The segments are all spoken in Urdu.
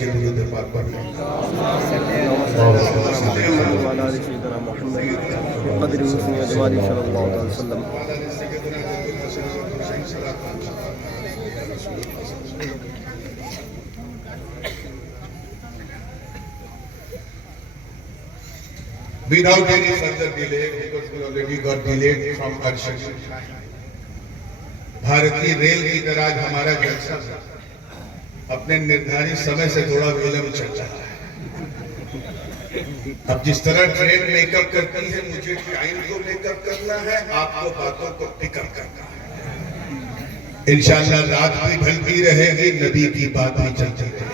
درود پاک پڑھیں۔ Without any further delay, because we already got delayed from Arshad, بھارتی ریل کی طرح ہمارا جلسہ اپنے نردھارت سمے سے تھوڑا ویلم چل رہا ہے۔ اب جس طرح ٹرین میک اپ کرتی ہے، مجھے ٹائم کو میک اپ کرنا ہے، آپ کو باتوں کو پک اپ کرنا ہے۔ انشاءاللہ رات بھی ڈھلتی رہے گی، نبی کی بات بھی چلتی رہے گی۔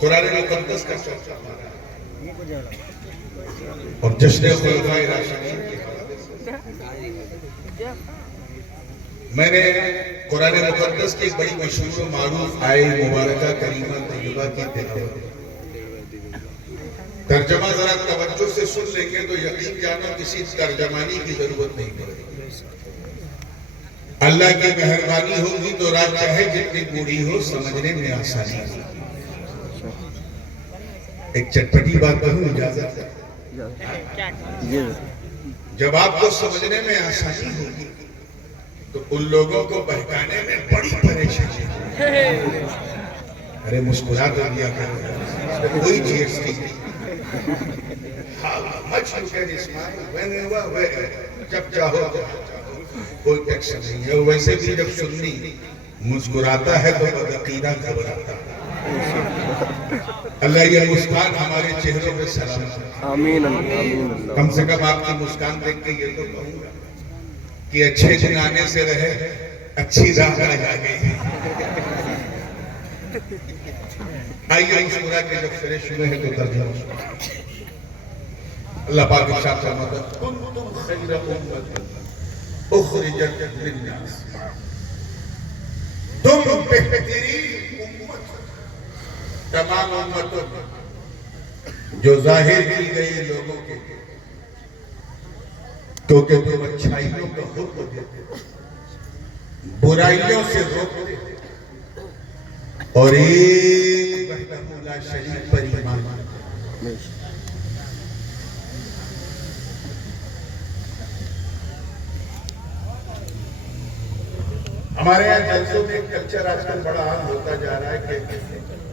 قرآن مقدس کا چرچا ہمارا اور جشن خلفاء راشدین کی حوالے سے میں نے قرآن مقدس کی بڑی مشہور و معروف آیت مبارکہ کریمہ طیبہ کی تلاوت، ترجمہ ذرا توجہ سے سن لیں گے تو یقین جانو کسی ترجمانی کی ضرورت نہیں پڑے گی۔ اللہ کی مہربانی ہوگی تو رات چاہے جتنی بوڑھی ہو، سمجھنے میں آسانی ہوگی۔ ایک چٹپٹی بات کہوں، اجازت ہے؟ جب آپ کو سمجھنے میں آسانی ہوگی تو ان لوگوں کو بہکانے میں بڑی پریشانی ہوگی۔ ارے مسکرا تو دیا کرو، کوئی چیز نہیں۔ How much you can smile whenever, wherever، جب چاہو کوئی ٹیکشن نہیں ہے۔ ویسے بھی جب سنی مسکراتا ہے تو بدعقیدہ گھبراتا ہے۔ اللہ یہ مسکان ہمارے چہروں پہ سلامت ہے۔ آمین آمین۔ کم سے کم آپ کی مسکان دیکھ کے یہ تو کہوں گا کہ اچھے دن آنے سے رہے، اچھی راہ آ گئی۔ آئیے مسکرا کے جب فریش ہوئے ہیں تو ترجمہ اللہ پاک ارشاد فرماتا ہے، کنتم خیر امۃ اخرجت للناس، تم بہترین امت تمام امتوں جو ظاہر کی گئی لوگوں کے، کیونکہ تم اچھائیوں کا حکم دیتے، برائیوں سے روکتے اور ایک وحدہ لا شریک پر ایمان لاتے۔ ہمارے یہاں جلسوں میں کلچر آج کل بڑا عام ہوتا جا رہا ہے کہ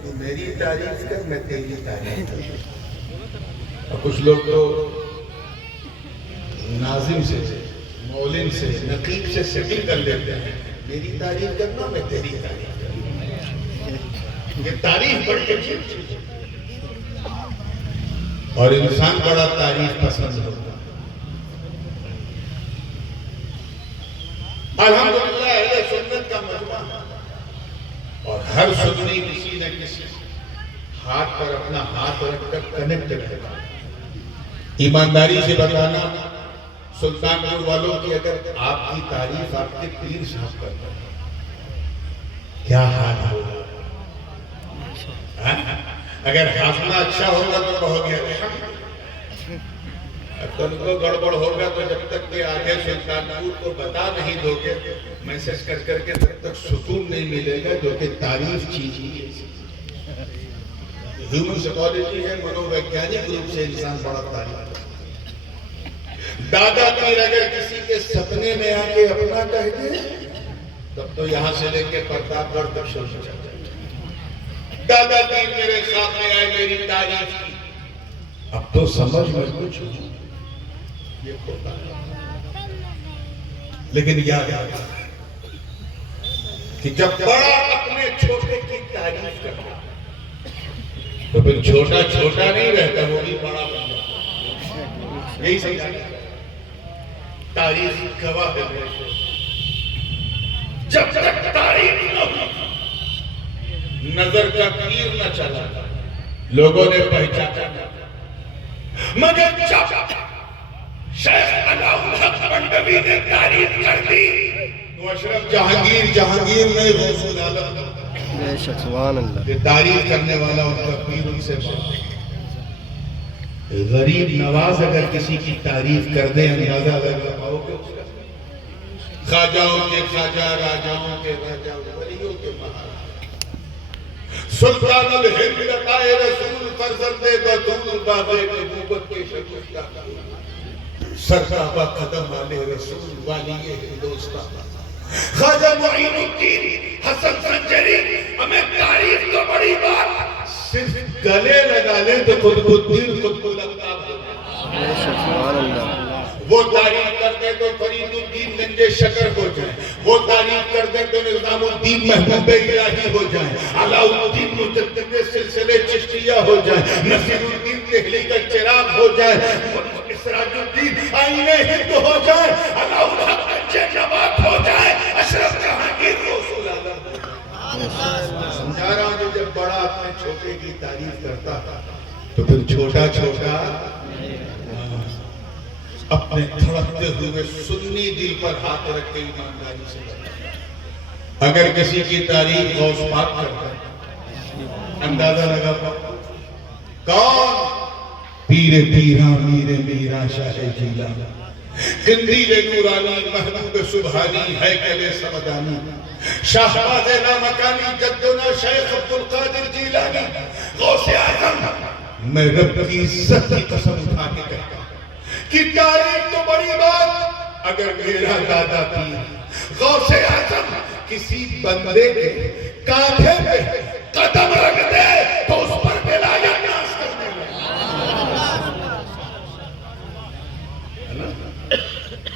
تو میری تعریف کر، میں تیری تعریف کر۔ اور کچھ لوگ تو ناظم سے، مولن سے، نقیب سے سیٹل کر لیتے ہیں، میری تعریف کرنا، میں تیری تعریف کرنا۔ یہ تعریف بڑی اچھی چیز ہے اور انسان بڑا تعریف پسند ہوتا ہے۔ الحمدللہ اہل سنت کا مجمع اور ہر سنی کسی نہ کسی ہاتھ پر اپنا ہاتھ رکھ کر کنیکٹ رہتا ہے۔ ایمانداری سے بتانا، سلطان پور والوں کی اگر آپ کی تعریف آپ کے پیر صاحب کرتا ہے کیا حال ہوگا؟ اگر حافظہ اچھا ہوگا تو کہو گے الحمد، تم کو گڑبڑ ہوگا تو جب تک کہ آگے سلطان پور کو بتا نہیں دو گے، میسج کر کر کے تب تک سکون نہیں ملے گا، جو کہ تعریف چیز ہی ہے۔ ہیومن سائیکالوجی ہے، منو ویگیانک روپ سے انسان بڑا تعریف ہے۔ دادا پیر اگر کسی کے سپنے میں آ کے اپنا کہہ دے تب تو یہاں سے لے کے پرتاپ گڑھ تک شور چل جائے۔ دادا پیر میرے سامنے آئے، میری تعریف کی، اب تو سمجھ میں کچھ یہ ہوتا ہے۔ لیکن یاد آتا کہ جب بڑا اپنے چھوٹے کی تعریف کرتا تو پھر چھوٹا چھوٹا نہیں رہتا، وہ بھی بڑا بن جاتا۔ یہی سمجھا تعریف گواہ ہے، جب تک تعریف نہ ہو، نظر کا تیر نہ چلا، لوگوں نے پہچانا، مگر جب شیخ علاؤالحق بنڈوی نے تعریف کر دی تو اشرف جہانگیر میں رسول عالم سبحان اللہ، کہ تعریف کرنے والا ان کا پیر ان سے بڑا۔ غریب نواز اگر کسی کی تعریف کر دے، اندازہ لگا پاؤ گے اس کا خواجاؤں کے خواجہ، راجاؤں کے راجہ، ولیوں کے مہاراج، سلطان الہند لقائے رسول، فرزند بطول، باب نبوت کے شگفتہ، سرکعبہ قدم والے رسول، والی ہندوستان، خواجہ معین الدین حسن سنجری. ہمیں تاریخ تو بڑی بات، صرف گلے لگا لیں تو قطب الدین قطب الالطاف ہو جائے. بے شک سبحان اللہ. وہ تعریف کرتے تو فرید الدین گنج شکر ہو جائیں، وہ تعریف کرتے تو نظام الدین محبوب الہی ہو جائیں، علاء الدین مجدد سلسلے چشتیہ ہو جائیں، نصیر الدین دہلی کا چراغ ہو جائے، اسراج الدین آئینِ ہند ہو جائے، علاء الحق نبات ہو جائے، اشرف جہانگیر رسول اعظم ہو جائے. سمجھا رہا ہوں جب بڑا اپنے چھوٹے کی تعریف کرتا تو پھر چھوٹا چھوٹا اپنے تھڑکتے ہوئے سنی دل پر ہاتھ رکھ کے ایمانداری سے کرتا. اگر کسی کی تعریف غوث پاک کرتا ہے، اندازہ لگا پاتا کون؟ پیر پیرا میر میرا شاہ جیلانی، قندیل نورانی، محبوب سبحانی، ہیکل سمدانی، شاہباز لامکانی، جدنا شیخ عبدالقادر جیلانی، غوث اعظم. میں رب کی عزت کی قسم اٹھا کے کہتا ہوں کہ تاریخ تو بڑی بات، اگر میرا دادا پیر غوث اعظم کسی بندے کے کانٹھے پہ قدم رکھ دے تو اس پر بلایا ناس کرنے لگا.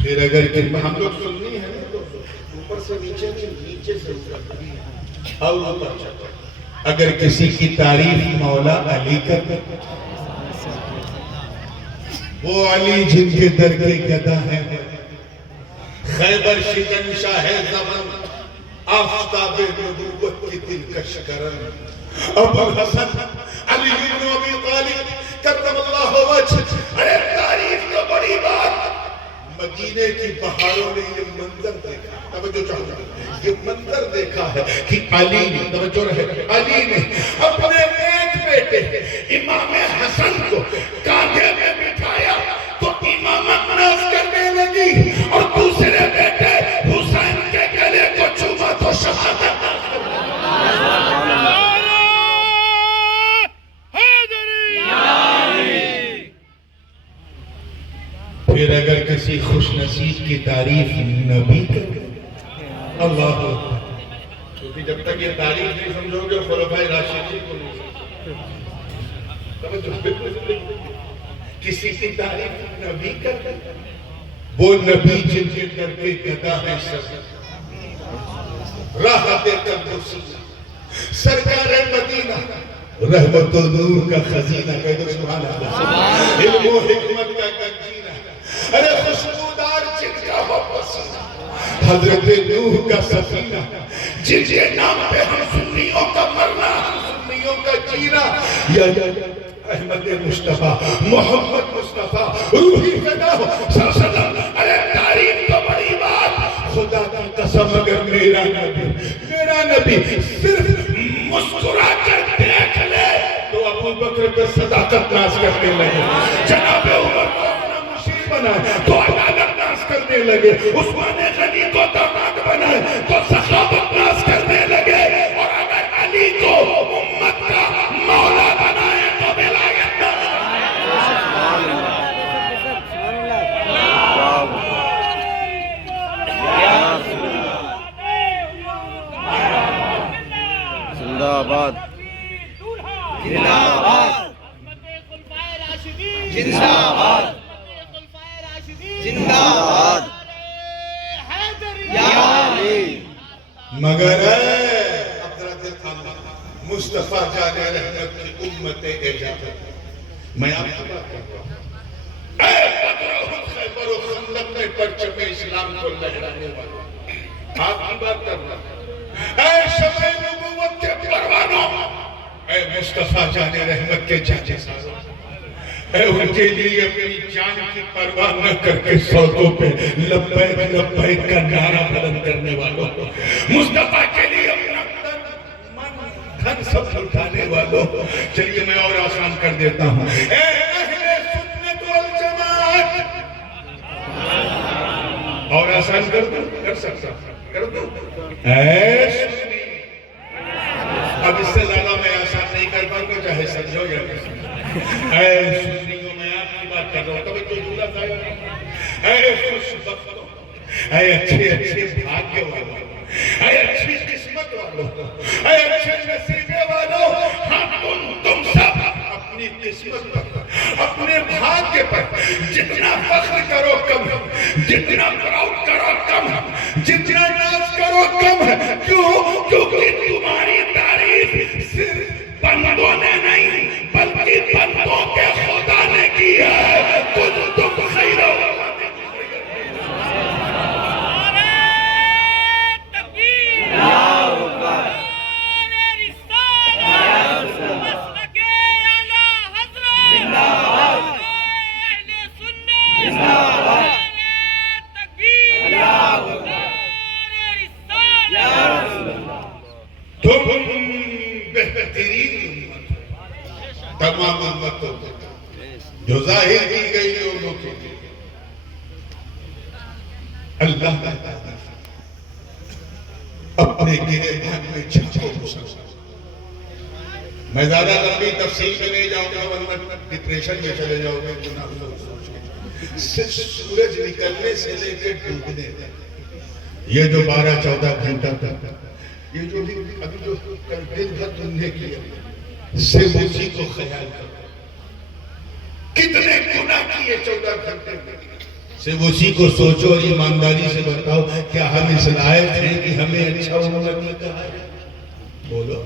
پھر اگر ہم لوگ سننی ہے تو اوپر سے نیچے نہیں، نیچے سے اوپر اور اوپر چلتا. اگر کسی کی تعریف مولا علی کر، وہ علی جن کے در کے گدا ہے، خیبر شکن شاہ زمن، آفتاب نبوت کی دلکش کرن، ابو الحسن علی بن ابی طالب کرم اللہ وجہ. ارے تعریف تو بڑی بات. مدینے کی بہاروں نے یہ منظر دیکھا، توجہ چاہتا ہوں، یہ منظر دیکھا ہے کہ علی نے، توجہ رہے، علی نے اپنے ایک بیٹے امام حسن کو کاندھے میں بٹھایا تو امامت ناز کرنے لگی، اور دوسرے بیٹے حسین کے گلے کو چوما تو شہادت ناز کرنے لگی. پھر اگر کسی خوش نصیب کی تعریف نبی کرے، اللہ اکبر، کیونکہ جب تک یہ تعریف نہیں سمجھو گے خلفائے راشدین کو نہیں سمجھو. کسی کی تعریف نبی کرے، وہ نبی جن کے در کے گدا ہے، راحت تندرستی، سرکار مدینہ، رحمت و نور کا خزینہ، کہہ دو سبحان اللہ، علم و حکمت کا کنجینہ، ارے خوشبودار جن کا ہو پسینہ، حضرت نوح کا سفینہ، جن کے نام پہ ہم سنیوں کا مرنا، ہم سنیوں کا جینا، یا احمد مصطفیٰ، محمد مصطفیٰ، روحی فدا ہو صلی اللہ علیہ وسلم. ارے تعریف تو بڑی بات. خدا کی قسم اگر میرا نبی صرف مسکرا کر دیکھ لے تو ابو بکر پر صداقت ناز کرنے لگے، جناب عمر کو اپنا مشیر بنائے تو عدالت ناز کرنے لگے، عثمان غنی کو داماد بنائے تو سخاوت ناز کرنے لگے، اور اگر علی کو امت کا مولا بنائے تو ولایت ناز زندہ آباد. زندہ آباد. زندہ آباد. زندہ آباد. یا علی. مگر مصطفیٰ جان رحمت کی امت اجابت. میں آپ کی بات کرتا ہوں، اے بدر و خیبر و خندق میں پرچم اسلام کو لہرانے والا، آپ کی بات کرنا، اے شمع نبوت کے پروانوں، اے مصطفیٰ جان رحمت کے چاچے سازوں، اے ان کے لیے اپنی جان کی پرواہ نہ کر کے سڑکوں پہ لبیک لبیک کا نعرہ بلند کرنے والوں، مصطفیٰ کے لیے اپنا دھن سب اٹھانے والوں. چلیے میں اور آسان کر دیتا ہوں، اے اہل سنت والجماعت، اور آسان کر دوں، کر اے سنی، اب اس سے زیادہ میں آسان نہیں کر پاؤں گا، چاہے سمجھو یا نہیں سمجھو۔ اے سنیوں، میں آپ کی بات کر رہا ہوں، کبھی تو جھولا تھا، اے خوش بختوں، اے اچھے اچھے بھاگیہ والوں، اے اچھی قسمت والوں، اے اچھے نصیبے والوں، ہم تم سب اپنی قسمت پر، اپنے بھاگیہ پر جتنا فخر کرو کم ہے، جتنا پراؤڈ کرو کم ہے، جتنا ناز کرو کم ہے۔ کیوں؟ کیونکہ تمہاری تعریف صرف بندوں نے نہیں بلکہ بندوں کے خدا نے کی ہے۔ تم خیر بہترین امت، تمام امتوں جو ظاہر کی گئی لوگوں کے لیے اللہ اپنے گربان میں چھپو مسلسل۔ میں زیادہ لمبی تفصیل میں نہیں جاؤں گا ورنہ ڈپریشن میں چلے جاؤ گے گناہ سوچ کے۔ سورج نکلنے سے لے کے ڈوبنے تک یہ جو 12-14 گھنٹہ تک یہ جو بھی ابھی جو دن بھر تم نے کیا صرف اسی کو خیال کرو، کتنے گناہ کیے 14 گھنٹے میں، صرف اسی کو سوچو اور ایمانداری سے بتاؤ کیا ہم اس لائق ہیں کہ ہمیں اچھا امتی کہا ہے؟ بولو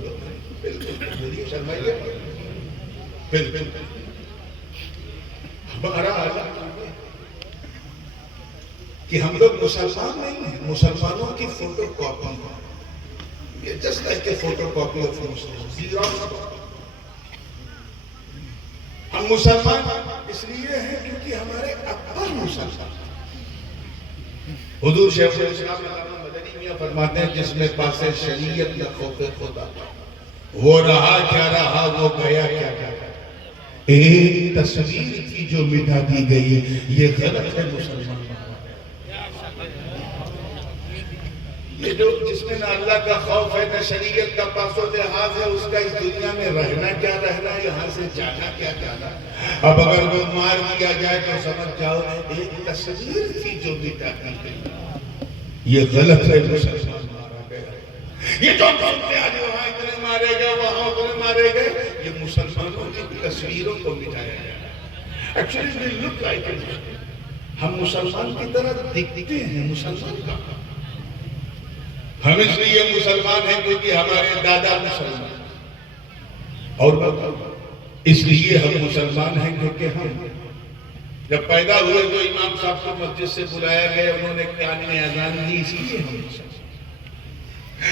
بالکل شرمائیے، بالکل ہمارا حالت کہ ہم لوگ مسلمان نہیں ہیں، مسلمانوں کی فوٹو کاپی ہیں، just like a photocopy of Muslims۔ ہم مسلمان اس لیے ہیں کیونکہ ہمارے ابا مسلمان۔ حضور شیخ الاسلام علامہ مدنی میاں فرماتے ہیں جس میں پاس شریعت نہ خوف خدا، وہ رہا کیا رہا، وہ گیا کیا گیا۔ ایک تصویر تھی جو مٹا دی گئی، یہ غلط ہے مسلمان۔ یہ جو جس میں نہ اللہ کا خوف ہے نہ شریعت کا پاس و لحاظ ہے، اس کا اس دنیا میں رہنا کیا رہنا، یہاں سے جانا کیا جانا۔ اب اگر وہ مار دیا جائے تو سمجھ جاؤ ایک تصویر تھی جو مٹا دی گئی، یہ غلط ہے، مسلمان مارا گیا۔ یہ جو سنتے آج وہاں اتنے مارے گئے وہاں اتنے مارے گئے، یہ مسلمانوں کی تصویروں کو مٹایا گیا۔ Actually we look like a Muslim، ہم مسلمان کی طرح دکھتے ہیں، مسلمان کا ہم اس لیے مسلمان ہیں کیونکہ ہمارے دادا مسلمان، اور اس لیے ہم مسلمان ہیں کیونکہ ہم جب پیدا ہوئے تو امام صاحب کو مسجد سے بلایا گیا، انہوں نے کان میں اذان دی، اس لیے ہم مسلمان۔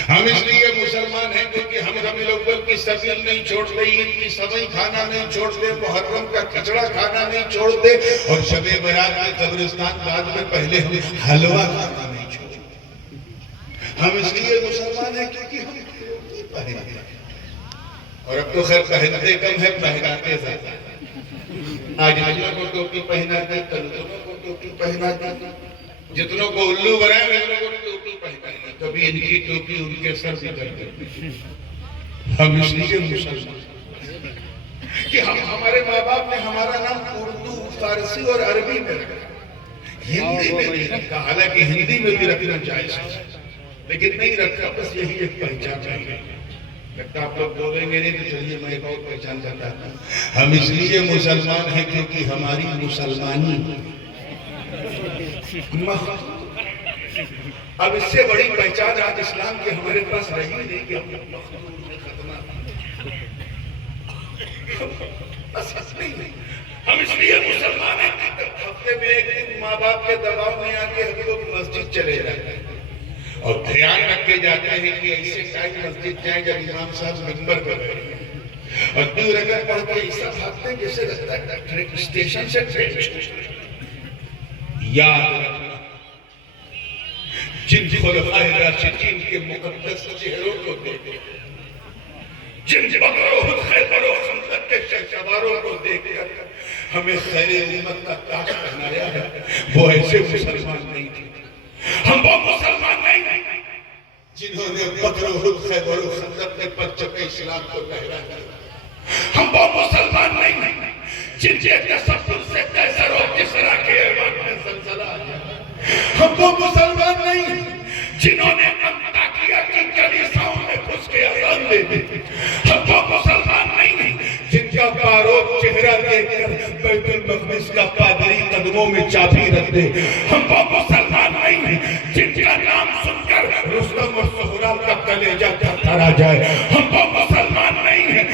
ہم اس لیے مسلمان ہیں کیونکہ ہم ربیع الاول کی سبیل نہیں چھوڑتے، عید کی سوئی کھانا نہیں چھوڑتے، محرم کا کھچڑا کھانا نہیں چھوڑتے، اور شب برات میں قبرستان بعد میں پہلے ہم حلوہ کھانا نہیں چھوڑتے۔ ہم اس لیے مسلمان ہیں کیونکہ ہم ٹوپی پہنتے ہیں، اور اب تو خیر پہنتے کم ہے، پہناتے زیادہ۔ آج اللہ کو ٹوپی پہنا دی، کل دونوں کو ٹوپی پہنا دی، جتنوں کو الو بنائے انہوں کو ٹوپی پہنا دی، کبھی ان کی ٹوپی ان کے سر سے کر دیتے۔ ہم اس لیے مسلمان کہ ہمارے ماں باپ نے ہمارا نام اردو، فارسی اور عربی میں رکھا، ہندی میں نہیں رکھا، حالانکہ ہندی میں بھی رکھنا جائز ہے لیکن نہیں رکھا، بس یہی ایک پہچان چاہیے۔ لگتا آپ لوگ بولیں گے نہیں تو چلیے میں ایک اور پہچان کرتا ہوں۔ ہم اس لیے مسلمان ہیں کیونکہ ہماری مسلمانی اب اس سے بڑی پہچان آج اسلام کی ہمارے پاس رہی نہیں کہ ہم مخلوق میں ختمہ، بس نہیں۔ ہم اس لیے مسلمان ہیں کہ ہفتے میں ایک دن ماں باپ کے دباؤ میں آ کے ہم لوگ مسجد چلے جاتے ہیں، اور دھیان رکھے جاتے ہیں کہ ایسے ٹائم مسجد جائیں جب امام صاحب منبر پر بیٹھے، اور 2 رکعت پڑھ کے ایسا بھاگتے ہیں جیسے لگتا ہے اسٹیشن سے ٹرین اسٹیشن۔ یاد رکھنا جن خلفائے راشدین کے مقدس چہروں کو دیکھیں، جن بدر و احد، خیبر و خندق کے شہسواروں کو دیکھ کر ہمیں خیر امت کا تاج پہنایا ہے، وہ ایسے مسلمان نہیں تھے۔ ہم وہ مسلمان نہیں ہیں جنہوں نے بدر احد خیبر و خندق میں پرچم اسلام کو لہرا دیا۔ ہم وہ مسلمان نہیں ہیں جن کے تصور سے قیصر و کسریٰ کے ایوان میں زلزلہ آیا۔ ہم وہ مسلمان نہیں ہیں جنہوں نے انطاکیہ کی کلیساؤں میں گھس کے اذان دے دی۔ ہم وہ مسلمان نہیں ہیں جن کا بارود چہرہ دیکھ کر بیت المقدس کا پادری قدموں میں چابی رکھ دے۔ ہم وہ مسلمان نہیں ہیں جن کا نام سن کر رستم اور سہراب کا کلیجہ تھر آ جائے۔ ہم وہ مسلمان نہیں ہیں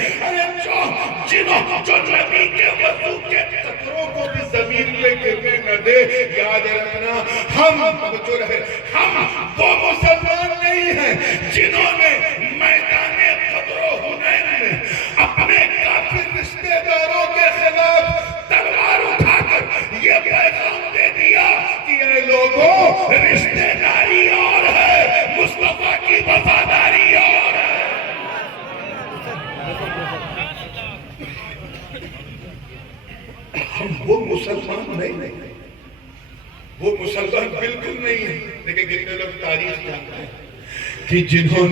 جو نبی کے وضو کے قطروں کو بھی زمین پہ گرنے نہ دے۔ یاد رکھنا ہم وہ مسلمان نہیں ہیں جنہوں نے میدان بدر و حنین میں اپنے کافر رشتہ داروں کے خلاف تلوار اٹھا کر یہ پیغام دے دیا کہ اے لوگوں، رشتہ داری اور ہے، مصطفیٰ کی وفاداری اور ہے۔ ہم وہ مسلمان نہیں ہیں، وہ مسلمان بالکل نہیں ہیں۔ لیکن کتنے لوگ تاریخ جانتے ہیں کہ جنہوں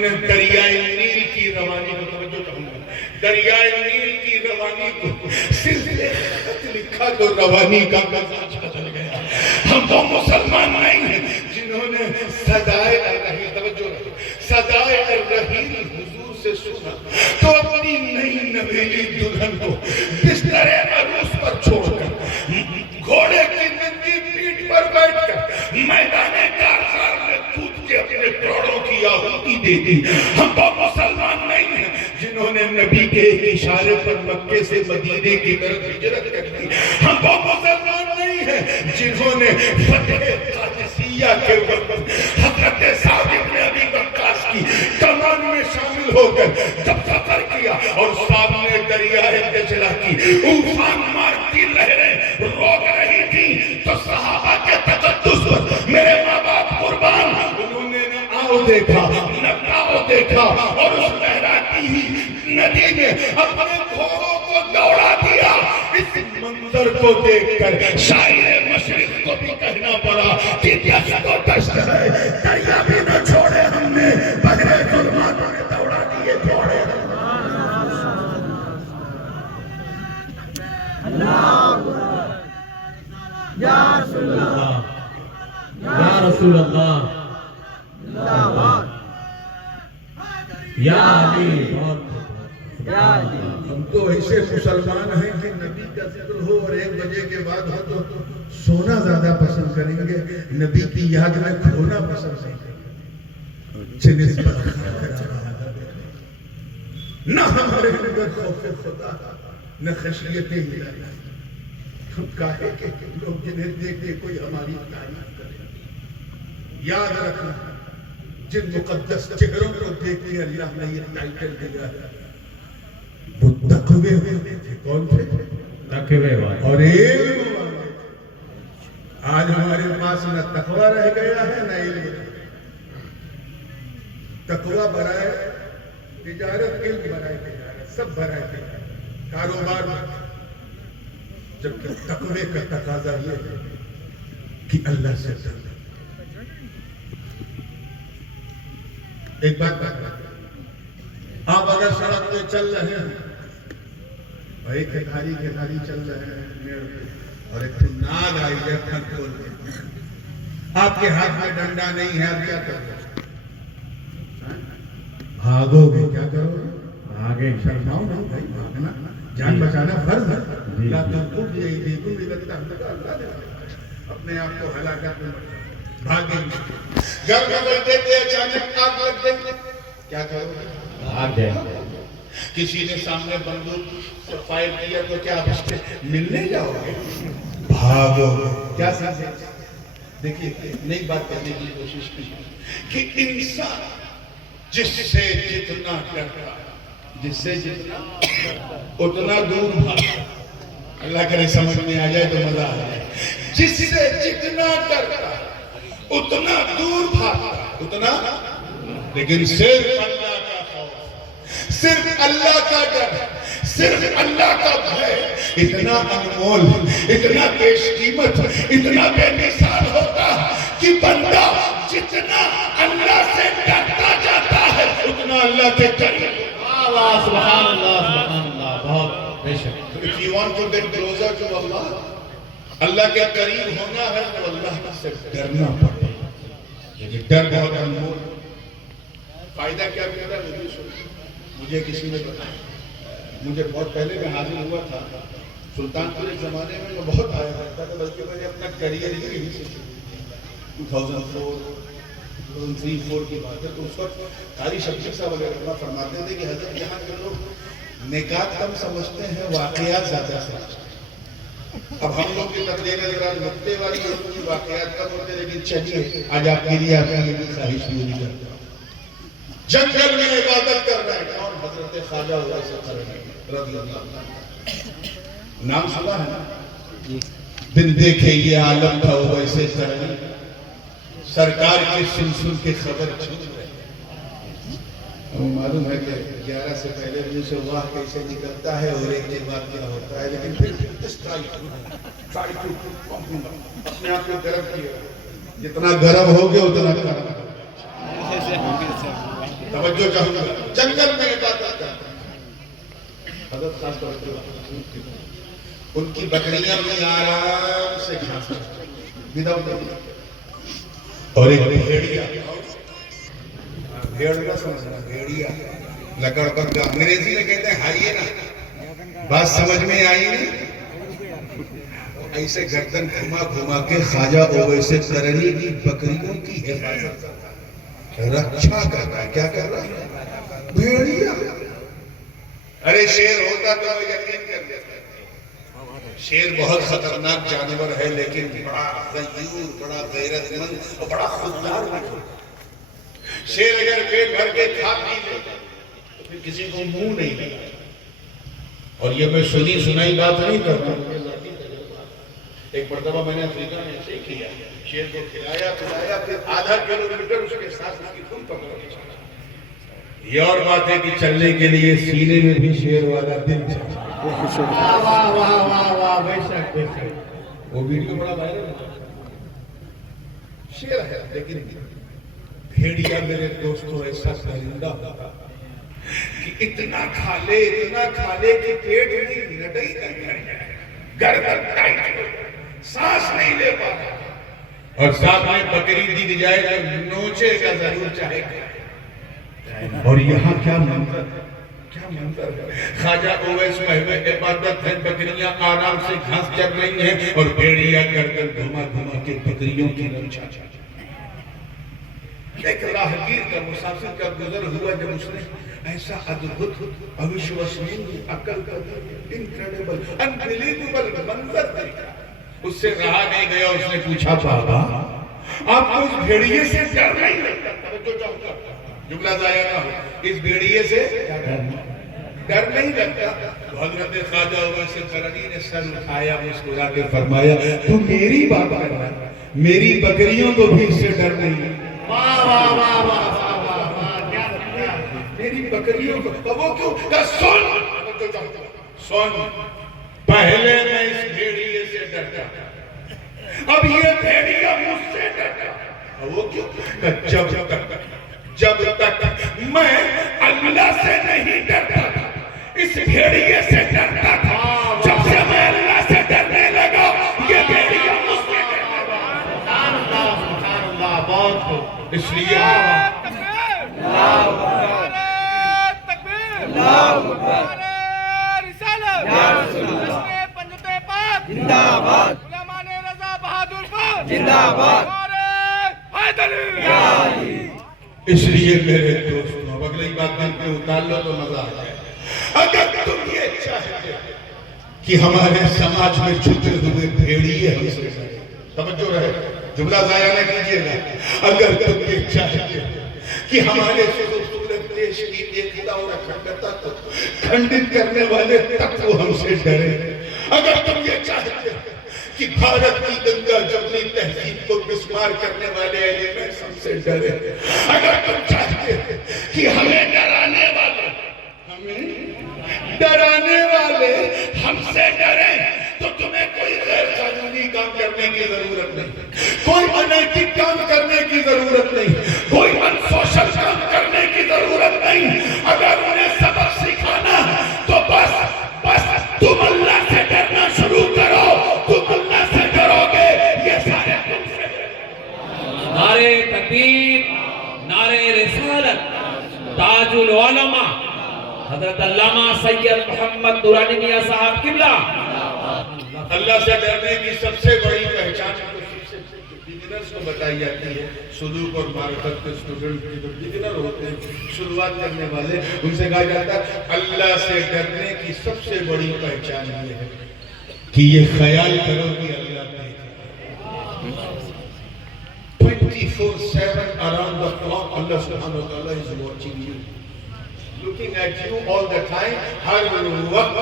نے دریائے نیل کی روانی کو، توجہ کروں گا، دریائے نیل کی روانی کو صرف ایک خط لکھا تو روانی کا مزاج بدل گیا۔ ہم وہ مسلمان نہیں ہیں جنہوں نے صدائے الرحیل، توجہ رکھو، صدائے الرحیل حضور سے سنا تو اپنی نئی نویلی دلہن کو بستر عروس پر چھوڑ کر گھوڑے کی ننگی پیٹھ پر بیٹھ کر میدان کارزار میں کود کے اپنے پراڑوں کی آہوتی دے دی۔ ہم وہ مسلمان نہیں ہیں جنہوں نے نبی کے ایک اشارے پر مکے سے مدینے کی طرف ہجرت کر دی۔ ہم وہ مسلمان نہیں ہیں جنہوں نے فتح قادسیہ کے وقت حضرت سعد بن ابی وقاص کی کمان میں شامل ہو کر جب سفر کیا اور سامنے دریائے دجلہ کی طوفان مارتی لہریں روک رہی تھی تو صحابہ کے تقدس پر میرے ماں باپ قربان، انہوں نے نہ آؤ دیکھا نہ تاؤ دیکھا اور اس لہراتی ہی ندی میں اپنے گھوڑوں کو دوڑا دیا۔ اس منظر کو دیکھ کر شاعر مشرق کو بھی کہنا پڑا کہ دشت و دشت ہے، دریا بھی نہ چھوڑے ہم نے، بغیر ظلماتوں نے دوڑا دیے گھوڑے۔ یا رسول اللہ، یا رسول اللہ، یا علی، ہم تو ایسے مسلمان ہیں کہ نبی کا ذکر ہو اور 1 بجے کے بعد ہو تو سونا زیادہ پسند کریں گے، نبی کی یاد میں کھونا پسند نہیں کریں نہ ہمارے اندر خوف خدا نہ خشیت الہی۔ ہم کہے کہ لوگ جنہیں دیکھ کے کوئی ہماری تعریف کرے۔ یاد رکھنا جن مقدس چہروں کو دیکھ کے اللہ نے یہ ٹائٹل دیا ہے وہ تقوی والے تھے۔ کون تھے؟ تقوی والے اور علم والے۔ آج ہمارے پاس نہ تقوی رہ گیا ہے نہ علم۔ تقوی برائے تجارت، علم برائے تجارت، سب برائے تجارت، کاروبار میں، جبکہ تقوی کا تقاضا یہ ہے کہ اللہ سے ڈرنا۔ ایک بات آپ اگر سڑک پہ چل رہے ہیں اور ایک کھاری چل رہے ہیں اور ایک ناگ آئی ہے پھن کھول کے، آپ کے ہاتھ میں ڈنڈا نہیں ہے، آپ کیا کرو گے؟ بھاگو گے؟ کیا کرو گے؟ آگے شرماؤ نہیں بھائی، بھاگنا جان بچانا فرض ہے۔ لا تلقوا بأيديكم إلى التهلكة، اللہ نے اپنے آپ کو ہلاکت میں بھاگیں گے۔ گھر میں بیٹھے تھے، اچانک آگ لگ گئی، کیا کرو گے؟ آگے کسی نے سامنے بندوق فائر کیا تو کیا آپ اس سے ملنے جاؤ گے؟ بھاگو گے۔ کیا سمجھے؟ دیکھیے نئی بات کرنے کی کوشش کی کہ انسان جس سے جتنا ڈرتا جس سے جتنا اتنا دور بھاگتا، اللہ کرے سمجھ میں آ جائے تو مزہ آ جائے، جس سے جتنا ڈرتا اتنا دور بھاگتا، اتنا، لیکن صرف اللہ کا خوف، صرف اللہ کا ڈر، صرف اللہ کا بھے اتنا انمول، اتنا بیش قیمت، اتنا بے مثال ہوتا کہ بندہ جتنا اللہ اللہ کے قریب. سبحان اللہ بہت بے شک. So if you want to get closer to Allah, اللہ کے قریب ہونا ہے تو اللہ سے ڈرنا پڑتا ہے. یہ ڈر بہت انمول. فائدہ کیا دیتا ہے مجھے کسی نے بتایا. مجھے بہت پہلے میں حاضر ہوا تھا سلطان پور کے زمانے میں بہت آیا کرتا تھا, بلکہ میں نے اپنا کریئر ہی یہیں سے 2004 2003-2004 کی بات ہے. تو اس وقت قاری شمشیر صاحب وغیرہ فرماتے تھے کہ حضرت یہاں کے لوگ نکات کم سمجھتے ہیں, واقعات زیادہ سمجھتے ہیں. اب ہم لوگ کی تقدیر ذرا نقطے والی ہوتی ہے, واقعات کم ہوتے ہیں. لیکن چلیے آج آپ کے لیے آپ کی یہ خواہش پوری کرتا ہوں. جنگل میں عبادت کر رہے ہیں کون؟ حضرت خواجہ اویس قرنی رضی اللہ عنہ. نام سنا ہے نا؟ دن دیکھے یہ عالم تھا اویس قرنی, سرکار کے سن کے خبر چھوٹ رہے. ہمیں معلوم ہے کہ 11 سے پہلے منہ سے واہ کیسے نکلتا ہے اور ایک کے بعد کیا ہوتا ہے, لیکن پھر اپنے آپ کو گرم کیا. جتنا گرم ہوگے اتنا گرم. توجہ چاہوں گا. جنگل میں عبادت کرتے ہیں. حضرت خاص طور پہ ان کی بکریاں بھی آرام سے گھاس اور ایک بھیڑیا. بھیڑ کا سمجھنا, بھیڑیا لکڑ پر کا انگریزی میں کہتے ہیں ہائینا. بات سمجھ میں آئی نہیں؟ ایسے گردن گھما گھما کے خواجہ اویس قرنی کی بکریوں کی حفاظت رکھا کر رہا ہے. کیا کر رہا ہے؟ بھیڑیا. ارے شیر ہوتا تو وہ یقین کر لیتا. شیر بہت خطرناک جانور ہے, لیکن بڑا غیور, بڑا غیرت مند اور بڑا خوددار ہے. شیر اگر پیٹ بھر کے کھا پی لے تو پھر کسی کو منہ نہیں لگا. اور یہ میں سنی سنائی بات نہیں کر رہا ہوں. ایک مرتبہ میں نے افریقہ میں ایسے ہی کیا. شیر کو کھلایا پلایا, پھر آدھا کلومیٹر اس کے ساتھ اس کی دھن پکڑ کے چلا. یہ اور بات ہے کہ چلنے کے لیے سینے میں بھی شیر والا دل چاہیے. بے شک بے شک. وہ ویڈیو بڑا وائرل ہے. شیر ہے لیکن بھیڑیا میرے دوستوں ایسا پرندہ ہوتا کہ اتنا کھا لے کہ پیٹ نہیں نٹے ہی نہیں, گردن ٹائٹ ہو, سانس نہیں لے پاتا. اور ساتھ میں بکری دی جائے تو نوچے کا ضرور چاہے گا. اور یہاں کیا منظر ہے, کیا منظر ہے. خواجہ اویس محو عبادت ہے, بکریاں آرام سے گھاس چر رہی ہیں اور بھیڑیا گردن گھما گھما کے بکریوں کی نوچا. ایک راہگیر کا, مسافر کا گزر ہوا جب اس نے ایسا ادبھت اوشوسنیہ عقل کا انکریڈیبل انبلیویبل منظر دیکھا, اس سے رہا نہیں گیا. اس نے پوچھا بابا آپ کو اس بھیڑیے سے ڈر نہیں لگتا؟ توجہ چاہوں گا, جملہ ضائع نہ ہو. اس بھیڑیے سے ڈر نہیں لگتا؟ تو حضرت خواجہ اویس قرنی نے سر اٹھایا, مسکرا کے فرمایا تو میری بات کر رہا ہے, میری بکریوں کو بھی اس سے ڈر نہیں. میری بکریوں کو وہ کیوں؟ سن, پہلے میں اس بھیڑیے سے ڈرتا, اب یہ بھیڑیا مجھ سے ڈرتا. وہ کیوں؟ جب تک میں اللہ سے نہیں ڈرتا تھا, اس بھیڑیے سے ڈرتا تھا. جب سے میں اللہ سے ڈرنے لگا, یہ بھیڑیا مجھ سے ڈرنے لگا. بہت خوب. اس لیے اس لیے میرے دوستوں, اب اگلی بات دل پہ اتار لو تو مزہ آ جائے. اگر تم یہ چاہتے کہ ہمارے سماج میں چھپے ہوئے بھیڑیے ہم سے ڈریں, توجہ رہے, جملہ ضائع نہ کیجیے گا. اگر تم یہ چاہتے کہ ہمارے خوبصورت دیش کی ایکتا اور اکھنڈتا کو کھنڈت کرنے والے تک وہ ہم سے ڈرے, اگر تم یہ چاہتے کہ بھارت کی گنگا جمنی تہذیب کو بسمار کرنے والے ایلیمنٹس ہم سے ڈرے, اگر تم چاہتے کہ ہمیں ڈرانے والے ہم سے ڈریں, تو تمہیں کوئی غیر قانونی کام کرنے کی ضرورت نہیں, کوئی انیتک کام کرنے کی ضرورت نہیں, کوئی انسوشل کام کرنے کی ضرورت نہیں. تاج العلماء حضرت علامہ سید محمد نورانی میاں صاحب قبلہ. اللہ سے ڈرنے کی سب سے بڑی پہچان بگنرز کو بتائی جاتی ہے. سلوک اور معرفت کے اسٹوڈنٹ کی جو بگنر ہوتے ہیں, شروعات کرنے والے, ان سے کہا جاتا ہے اللہ سے ڈرنے کی سب سے بڑی پہچان یہ ہے کہ یہ خیال کرو کہ اللہ دیکھ 24/7 around the clock. Allah subhanahu wa ta'ala is watching you, looking at you all the time. ہر وقت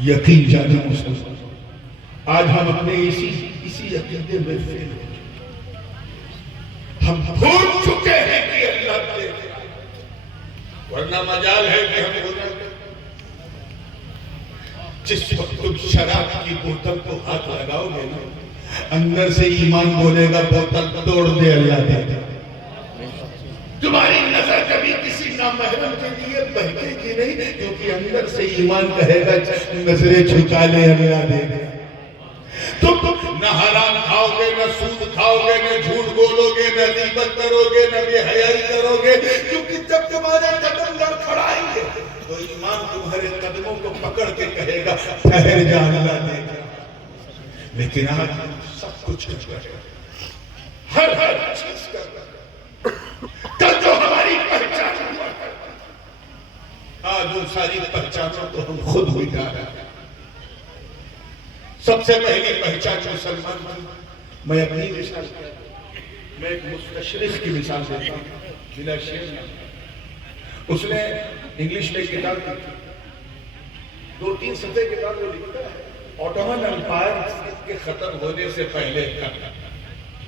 یقین جانے مسلمان. آج ہم اپنے اسی عقیدے میں فیل ہو چکے. ہم بھول چکے ہیں کہ اللہ دیکھ رہا ہے, ورنہ مجال ہے کہ ہم گناہ کریں. جس وقت تم شراب کی بوتل کو ہاتھ لگاؤ گے نا, اندر سے ایمان بولے گا بوتل توڑ دے, اللہ دیکھ رہا ہے. تمہاری نظر کبھی کسی نامحرم کے لیے بہکے گی نہیں, کیونکہ اندر سے ایمان کہے گا نظریں جھکا لے, اللہ دیکھ رہا ہے. تم نہ حرام کھاؤ گے, نہ سود کھاؤ گے, نہ جھوٹ بولو گے, نہ غیبت کرو گے, نہ بے حیائی کرو گے, کیونکہ جب تمہارے قدم لڑکھڑائیں گے تو ایمان تمہارے قدموں کو پکڑ کے کہے گا ٹھہر جا, اللہ دیکھ رہا ہے. لیکن آج سب کچھ کر رہے ہیں, ہر چیز کر رہے ہیں. کل جو ہماری پہچان ہوا کرتا, آج ان ساری پہچانوں کو ہم خود مٹا رہے ہیں. سب سے پہلی پہچان مسلمان کی میں اپنی مثال میں ایک مستشرق کی مثال دیتا ہوں. بلا شیر اس نے انگلش میں کتاب کی, 2-3 صفحے کتاب میں لکھتا ہے اوٹومن امپائر کے ختم ہونے سے پہلے تک,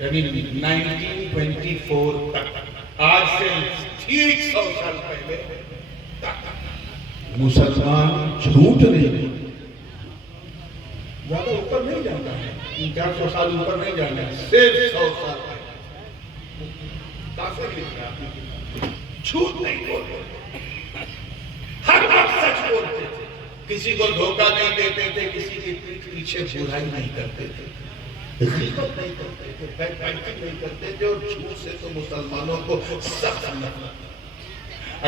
یعنی 1924 تک, آج سے ٹھیک 100 سال پہلے تک مسلمان جھوٹ نہیں بولتے. زیادہ اوپر نہیں جانا ہے, 400 سال اوپر نہیں جانا ہے, صرف 100 سال کافر لکھ رہا ہے. جھوٹ نہیں بولتے, ہر وقت سچ بولتے تھے, کسی کو دھوکہ نہیں دیتے تھے, کسی کے پیچھے برائی نہیں کرتے تھے, غیبت نہیں کرتے تھے, بیک بائٹنگ نہیں کرتے تھے, اور جھوٹ سے تو مسلمانوں کو سخت نفرت.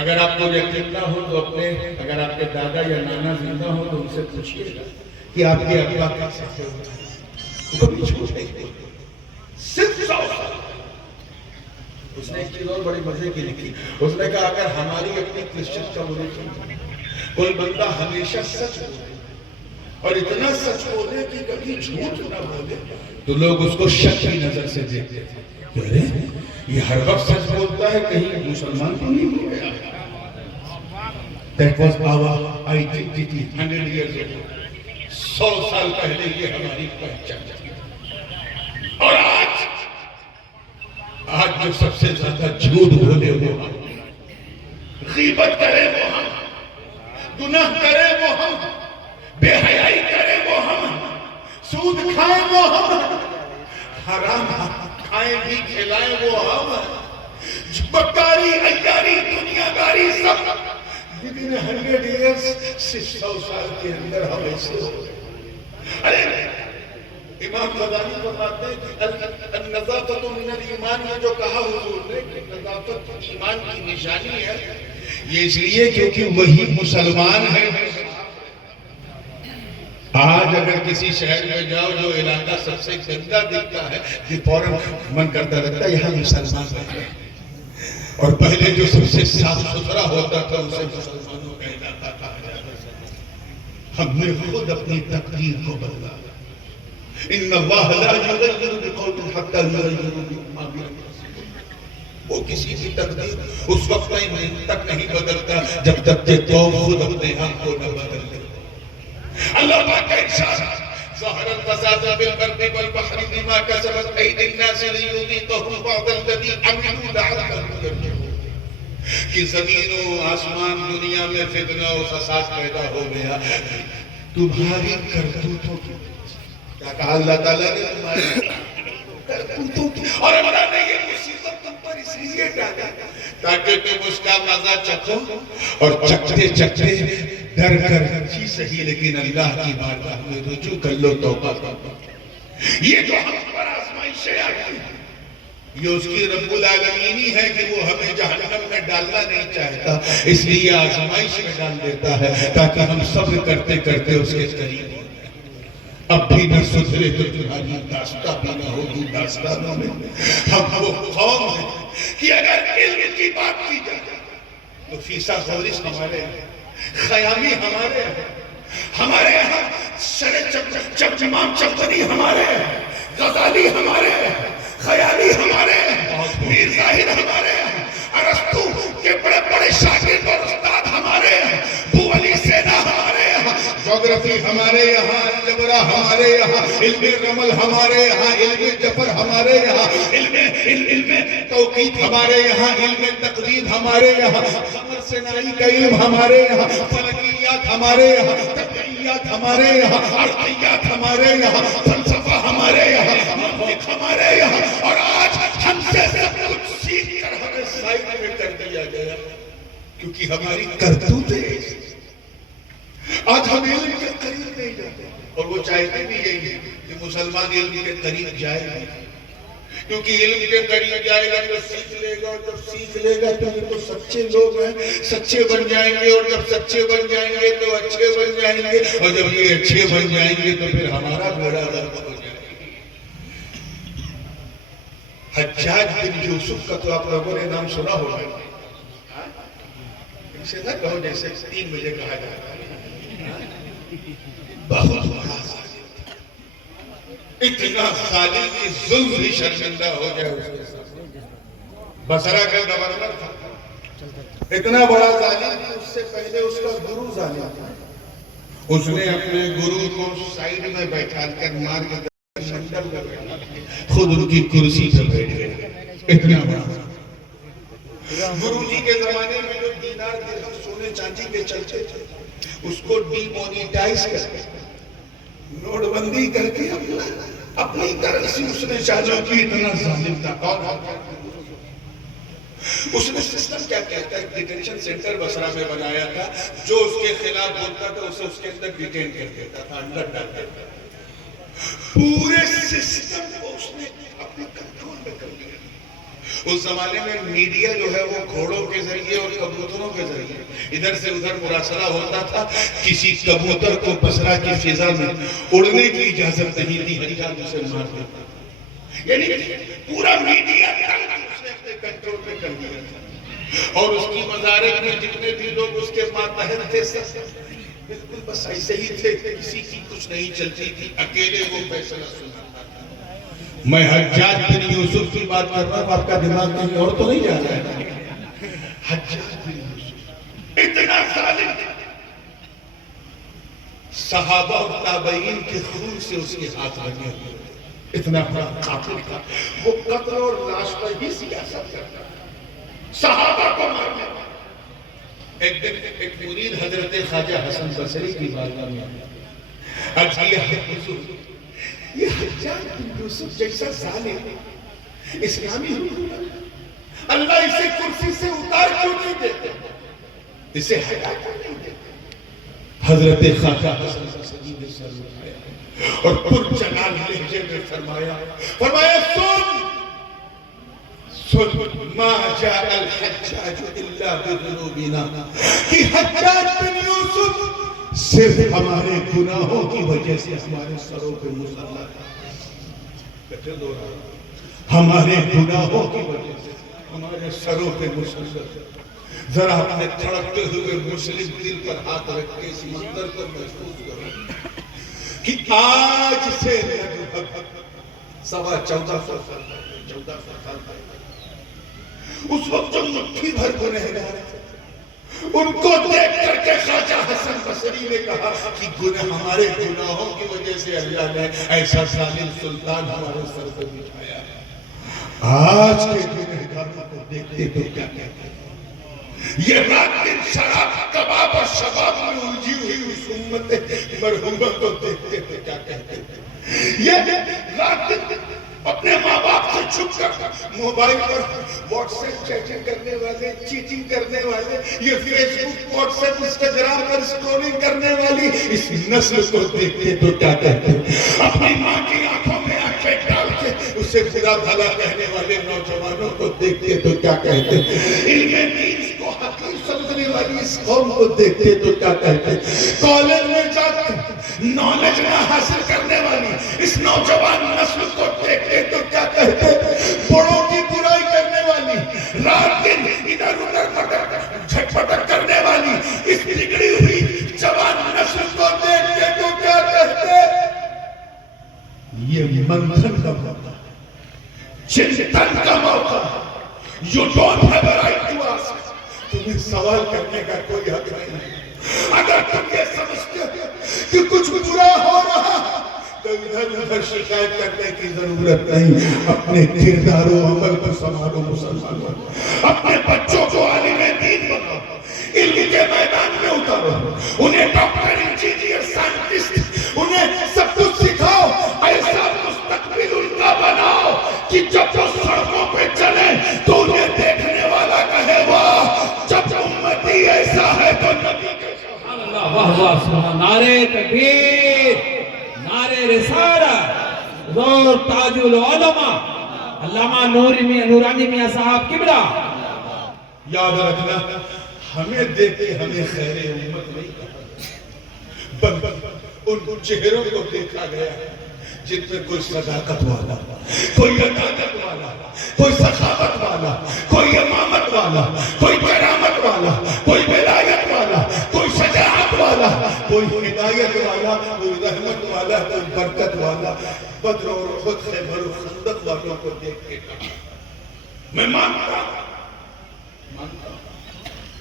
اگر آپ کو یقین نہ ہو تو اپنے, اگر آپ کے دادا یا نانا زندہ ہو تو ان سے پوچھیے گا کہ آپ کے ابا کیسے تھے, کبھی جھوٹ نہیں بولتے, صرف 100 سال. اس نے ایک چیز اور بڑی مزے کی لکھی, اس نے کہا اگر ہماری اپنی کرسچن کمیونٹی کوئی بندہ ہمیشہ سچ بولے اور اتنا سچ بولے کہ کبھی جھوٹ نہ بولے تو لوگ اس کو شک کی نظر سے دیکھتے تھے, ارے یہ ہر وقت سچ بولتا ہے, کہیں مسلمان تو نہیں ہو گیا. That was our identity 100 years ago. 100 سال پہلے یہ ہماری پہچان تھی. اور آج جو سب سے زیادہ جھوٹ بولے وہ ہم, غیبت کرے وہ ہم, گناہ کرے وہ ہم, بے حیائی کرے وہ ہم, سود کھائیں وہ ہم, حرام کھائیں بھی کھلائیں وہ ہم, بکاری, عیاری, دنیا داری سب within 100 years, 100 سال کے اندر ہم ایسے ہو گئے. ارے امام غزالی فرماتے ہیں کہ النظافت من الایمان, یہ جو کہا حضور نے کہ نظافت ایمان کی نشانی ہے, یہ اس لیے کیونکہ وہی مسلمان ہے. آج اگر کسی شہر میں جاؤ جو علاقہ سب سے گندا دکھتا ہے, یہ فوراً من کرتا رہتا ہے یہاں مسلمان رہتے ہیں, اور پہلے جو سب سے صاف ستھرا ہوتا تھا اسے مسلمانوں کا علاقہ کہا جاتا تھا. ہم نے خود اپنی تقدیر کو بدلا. ان اللہ لا یغیر بقوم حتی یغیروا بما بانفسہم. وہ کسی کی تقدیر اس وقت تک نہیں بدلتا جب تک کہ قوم خود اپنے آپ کو نہ بدل دے. اللہ پاک کا ارشاد, ظہر الفساد فی البر والبحر بما کسبت ایدی الناس لیذیقہم بعض الذی عملوا لعلہم یرجعون. کہ زمین و آسمان دنیا میں فتنہ و فساد پیدا ہو گیا تمہاری کرتوتوں کی. کیا کہا اللہ تعالیٰ نے, تمہاری کرتوتوں کی. اور اللہ نے یہ مصیبت تم پر اس لیے ڈالا تاکہ تم اس کا مزہ چکھو, اور چکھتے چکھتے ڈر کر جی صحیح لیکن اللہ کی بارگاہ میں رجوع کر لو, توبہ کر لو. یہ جو ہم پر آزمائشیں آئی ہیں یہ اس کی رب العالمین ہی ہے کہ وہ ہمیں جہنم میں ڈالنا نہیں چاہتا، اس لیے آزمائش میں ڈال دیتا ہے تاکہ ہم صبر کرتے کرتے اس کے قریب ہو جائیں۔ اب بھی نہ سدھرے تو تمہاری داستہ بھی نہ ہوگی داستانوں میں۔ ہم وہ قوم ہیں کہ اگر علم کی بات کی جائے تو فیسا خورش ہمارے ہیں، خیامی ہمارے ہیں، ہمارے یہاں شر امام چپنی ہمارے ہیں، غزالی ہمارے ہیں، خیالی ہمارے ہیں، میر ظاہر ہمارے ہیں، ارسطو کے بڑے بڑے شاگرد اور استاد ہمارے ہیں، بو علی سینا ہمارے یہاں، جغرافی ہمارے یہاں، الجبرا ہمارے یہاں، علم رمل ہمارے یہاں، علم جبر ہمارے یہاں، علم توقیت ہمارے یہاں، علم تقدیر ہمارے یہاں، قمر سنائی کا علم ہمارے یہاں، فلکیات ہمارے یہاں، طبیعیات ہمارے یہاں، ارضیات ہمارے یہاں، فلسفہ ہمارے یہاں، منطق ہمارے یہاں، اور آج ہم سے سب کچھ سیکھ کر ہمیں سائڈ میں کر دیا گیا کیونکہ ہماری کرتوتیں آج ہم علم کے قریب نہیں جاتے، اور وہ چاہتے بھی یہی ہے کہ مسلمان علم کے قریب جائے گا، کیونکہ علم کے قریب جائے گا تو سیکھ لے گا، اور جب سیکھ لے گا تو یہ تو سچے لوگ ہیں، سچے بن جائیں گے، اور جب سچے بن جائیں گے تو اچھے بن جائیں گے، اور جب یہ اچھے بن جائیں گے تو پھر ہمارا بیڑا غرق ہو جائے گا۔ حجاج بن یوسف کا تو آپ لوگوں نے نام سنا ہوگا، اسے نہ کہو جیسے 3 بجے کہا جاتا ہے، بہت بڑا ظالم، اتنا ظالم کہ ظلم بھی شرمندہ ہو جائے اس کے ساتھ۔ بصرہ کا گورنر تھا، اتنا بڑا ظالم کہ اس سے پہلے اس کا گرو ظالم تھا، اس نے اپنے گرو کو سائیڈ میں بیٹھا کر مار کے منڈل میں بیٹھا، خود ان کی کرسی پر بیٹھ گیا، اتنا بڑا۔ گرو جی کے زمانے میں جو دینار درہم سونے چاندی کے چلتے تھے اس کو ڈی مونیٹائز کر کے نوٹ بندی کر کے اپنی کرنسی اس نے چالو کی، اتنا ظالم تھا۔ اور اس نے سسٹم کیا کہتا ہے، ڈیٹینشن سینٹر بصرہ میں بنایا تھا، جو اس کے خلاف بولتا تھا اسے اس کے اندر ڈیٹین کر دیتا تھا، اندر ڈال دیتا تھا۔ پورے سسٹم کو اس نے اپنے کنٹرول میں کر لیا۔ اس زمانے میں میڈیا جو ہے وہ گھوڑوں کے ذریعے اور کبوتروں کے ذریعے ادھر سے ادھر مراسلہ ہوتا تھا، کسی کبوتر کو بصرہ کی فضا میں اڑنے کی اجازت نہیں تھی، حجاج اسے مار دیتا، یعنی پورا میڈیا اس نے اپنے کنٹرول میں کر دیا تھا، اور اس کی مزارت میں جتنے بھی لوگ اس کے ماتحت تھے بالکل بس ایسے ہی تھے، کسی کی کچھ نہیں چلتی تھی، اکیلے وہ فیصلہ سناتا تھا۔ میں حجاج بن یوسف کی بات کر رہا ہوں، آپ کا دماغ کہیں اور تو نہیں جا رہا ہے۔ حجاج بن یوسف اتنا ظالم، صحابہ اور تابعین کے خون سے اس کے ہاتھ لگے ہوئے، اتنا بڑا قاتل تھا، وہ قتل اور لاش پر ہی سیاست کرتا تھا، صحابہ کو مارنے والا۔ ایک دن ایک مرید حضرت خواجہ حسن بصری کی بارگاہ میں عرض کیا، حضور یہ حجاج بن یوسف جیسا ظالم اسلامی حکومت اللہ اسے کرسی سے اتار کیوں نہیں دیتے، اسے ہٹا کیوں نہیں دیتے؟ حضرت خواجہ حسن بصری نے سر اٹھایا اور پرجلال لہجے میں فرمایا سن ما جاء الحجاج الا بذنوبنا، کہ حجاج بن یوسف صرف ہمارے گناہوں کی وجہ سے ہمارے سروں پہ مسلط ہے، ہمارے گناہوں کی وجہ سے ہمارے سروں پہ مسلط ہے۔ ذرا اپنے تھڑکتے ہوئے مسلم دل پر ہاتھ رکھ کے اس منظر کو محسوس کرو کہ آج سے لگ بھگ 1450 سال اس وقت جو مٹھی بھر گنہگار تھے، ان کو دیکھ کر کے خواجہ حسن بصری نے کہا کہ ہمارے گناہوں کی وجہ سے اللہ نے ایسا ظالم سلطان ہمارے سر پر بٹھایا ہے۔ آج کے گنہگاروں کو دیکھتے تو کیا کہتے ہیں؟ یہ رات دن شراب کباب اور شباب میں الجھی ہوئی اس امت مرحومہ کو دیکھتے تو کیا کہتے ہیں؟ یہ رات دن اپنے ماں باپ سے چھپ کر موبائل پر واٹس ایپ چیٹنگ کرنے والے، چیٹنگ کرنے والے، یہ فیس بک، واٹس ایپ، انسٹاگرام پر سکرولنگ کرنے والی اس نسل کو دیکھتے تو کیا کہتے ہیں؟ اپنی ماں کی آنکھوں میں آنکھیں ڈال کے اسے برا بھلا کہنے والے نوجوانوں کو دیکھتے تو کیا کہتے؟ علم دین کو حقیر سمجھنے والی اس قوم کو دیکھتے تو کیا کہتے؟ کالج میں جا کر نالج نہ حاصل کرنے والی اس نوجوان نسل کو دیکھتے تو کیا کہتے؟ بڑوں کی برائی کرنے والی رات دن ادھر ادھر جھٹ پٹک کرنے والی اس بگڑی ہوئی جوان نسل کو دیکھتے تو کیا کہتے؟ یہ منتھن کا موقع، چنتن کا موقع. You don't have a right to ask. تمہیں سوال کرنے کا کوئی حق نہیں. اگر تم یہ سمجھتے ہو کہ کچھ برا ہو رہا تو ادھر ادھر شکایت کرنے کی ضرورت نہیں. اپنے کردار و عمل کو سنبھالو مسلمانوں. اپنے بچوں کو عالم دین بناؤ، علم کے میدان میں اتارو، انہیں ڈاکٹر، انجینئر، سائنٹسٹ، انہیں سب کچھ سکھاؤ. ایسا مستقبل ان کا بناؤ کہ جب وہ سڑکوں پہ چلے تو انہیں دیکھنے والا کہے واہ، جب امتی ایسا ہے تو نبی کے سبحان اللہ، واہ واہ سبحان. نعرہ تکبیر، نعرہ رسالت، زور تاج العلماء علامہ نورانی میاں صاحب قبلہ. یاد رکھنا، ہمیں دیکھ کے ہمیں خیر امت نہیں کہا، بلکہ ان چہروں کو دیکھا گیا جن میں کوئی صداقت والا، کوئی عدالت والا، کوئی سخاوت والا، کوئی امامت والا، کوئی کرامت والا، کوئی ولایت والا، کوئی شجاعت والا، کوئی ہدایت والا، کوئی رحمت والا، کوئی برکت والا. بدر اور احد، خیبر و خندق والوں کو دیکھ کے کہا میں مانتا ہوں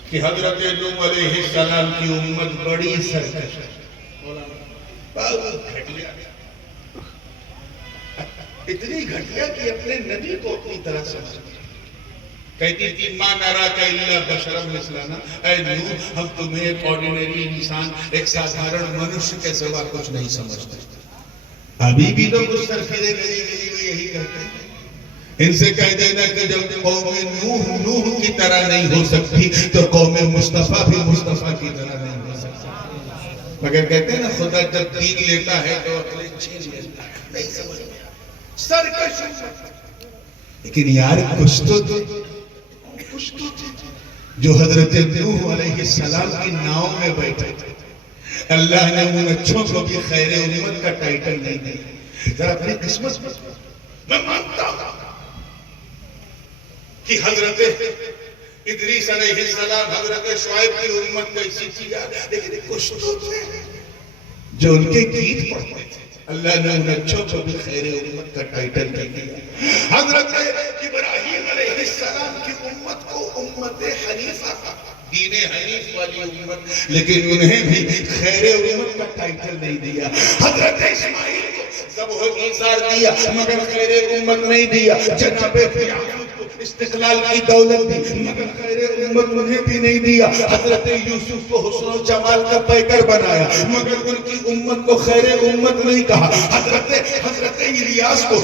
کہ حضرت نوح علیہ السلام کی امت بڑی سرکش ہے، بہت گھٹیا، اتنی گھٹیا کہ اپنے نبی کو اپنی طرح سمجھتی. کہتی تھی مَا نَرَاكَ إِلَّا بَشَرًا مِثْلَنَا، اے نوح ہم تمہیں ایک آرڈینری انسان، ایک سادھارن منش کے سوا کچھ نہیں سمجھتے. ابھی بھی تو کچھ سرفیرے گلی گلی میں یہی کہتے ہیں. ان سے کہہ دینا کہ جب قوم نوح کی طرح نہیں ہو سکتی تو قوم مصطفیٰ بھی مصطفیٰ کی طرح نہیں ہو سکتی. مگر کہتے ہیں نا خدا جب دین لیتا ہے تو عقلیں چھین لیتا ہے، نہیں سمجھ میں سرکش. لیکن یار کچھ تو تھے جو حضرت نوح علیہ السلام کی ناؤ میں بیٹھے تھے. اللہ نے ان اچھوں کو بھی خیر امت کا ٹائٹل نہیں دیا. ذرا اپنی قسمت میں مانتا ہوں کہ حضرت ادریس علیہ السلام، حضرت شعیب کی امت کو اسی تھی، لیکن کچھ تو تھے جو ان کے گیت پڑھتے تھے. اللہ نے ان اچھوں کو بھی خیر امت کا ٹائٹل نہیں دیا. حضرت ابراہیم علیہ السلام کی امت کو امت حنیفہ کا، دین حنیف والی امت، لیکن انہیں بھی خیر امت کا ٹائٹل نہیں دیا. حضرت اسماعیل کو ذبح ایزار دیا مگر خیر امت نہیں دیا. جناب یعقوب کو استقلال کی دولت دی مگر خیر امت انہیں بھی نہیں دیا. حضرت یوسف کو حسن و جمال کا پیکر بنایا مگر ان کی امت کو خیر امت نہیں کہا. حضرت الیاس کو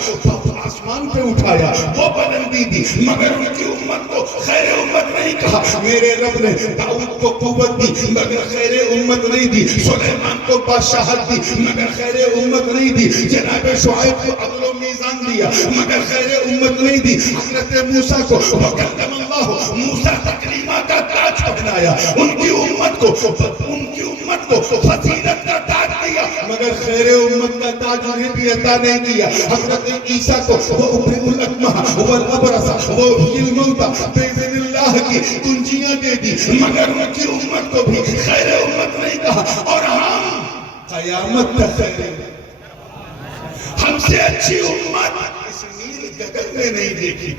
آسمان پہ اٹھایا، وہ بلندی دی مگر ان کی امت کو خیر امت نہیں کہا. میرے رب نے داؤد کو قوت دی مگر خیر امت نہیں دی. سلیمان کو بادشاہت دی مگر خیر امت نہیں دی. جناب شعیب کو عدل و میزان دیا مگر خیر امت نہیں دی. حضرت موسیٰ کو وَكَلَّمَ اللَّهُ موسیٰ تکلیمہ کا تاج پہنایا، ان کی امت کو فضیلت کا تاج دیا مگر خیر امت کا تاج انہیں بھی عطا نہیں کیا. حضرت عیسیٰ کو وَأُبْرِئُ الْأَكْمَحَ وَالْأَبْرَصَ وَأُحْيِي الْمَوْتَى بِإِذْنِ اللَّهِ کی کنجیاں دے دی مگر ان کی امت کو بھی خیر امت نہیں کہا. اور ہم قیامت تک خیر ہم سے اچھی امت اس نیل گگن میں نہیں دیکھی،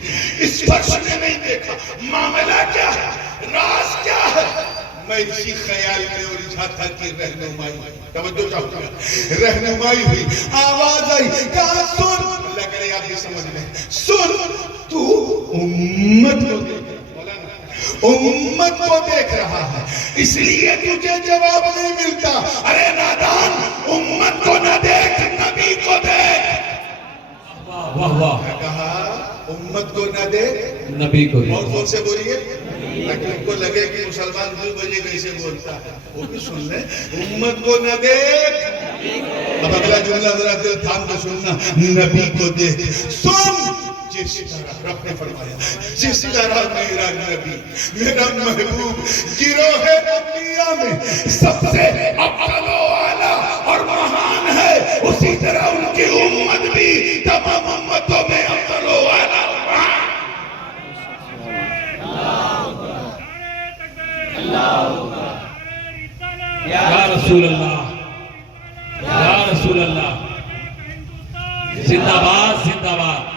اس فرش میں نہیں دیکھا. معاملہ کیا ہے، راز کیا ہے؟ میں اسی خیال میں الجھا تھا کہ رہنمائی، توجہ چاہتا ہوں، رہنمائی ہوئی، آواز آئی، کہا سن، اللہ کرے آپ بھی سمجھ لیں، سن تو امت کو دیکھ، امت کو دیکھ رہا ہے اس لیے تجھے جواب نہیں ملتا. ارے نادان، امت کو نہ دیکھ، نبی کو دیکھ. واہ واہ، کہا امت کو نہ دیکھ، نبی کو. اور کون سے بولیے تاکہ ان کو لگے کہ مسلمان دو بجے کیسے بولتا ہے، وہ بھی سن لیں. امت کو نہ دیکھ، اب اگلا جملہ ذرا دل تھام کے سننا. نبی کو دیکھ سن جس طرح رب نے فرمایا جس طرح میرا نبی میرا محبوب گروہ انبیاء میں سب سے افضل و اعلیٰ اور مہان ہے، اسی طرح ان کی امت بھی تمام امتوں میں افضل و اعلیٰ اور مہان. یا رسول اللہ یا رسول اللہ. زندہ باد زندہ باد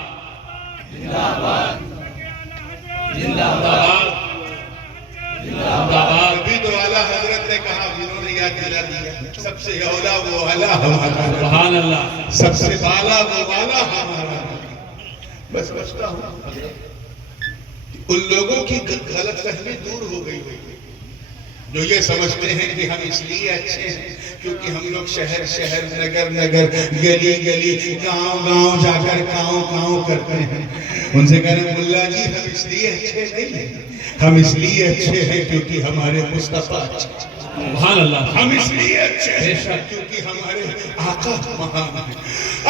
زندہ باد زندہ باد. ابھی تو اعلیٰ حضرت نے کہا، انہوں نے یاد دلا دیا سب سے اولا وہ اعلیٰ ہمارا، سبحان اللہ. سب سے بالا وہ اعلیٰ ہمارا. بس بچتا ہوں ان لوگوں کی غلط فہمی دور ہو گئی جو یہ سمجھتے ہیں کہ ہم اس لیے اچھے ہیں کیونکہ ہم لوگ شہر شہر نگر نگر گلی گلی گاؤں گاؤں جا کر کاؤں کرتے ہیں. ان سے کہنے ملا جی ہم اس لیے اچھے نہیں ہیں، ہم اس لیے اچھے ہیں کیونکہ ہمارے مصطفیٰ اچھے ہیں. سبحان اللہ. ہم اس لیے اچھے ہیں کیونکہ ہمارے آقا مہان ہیں.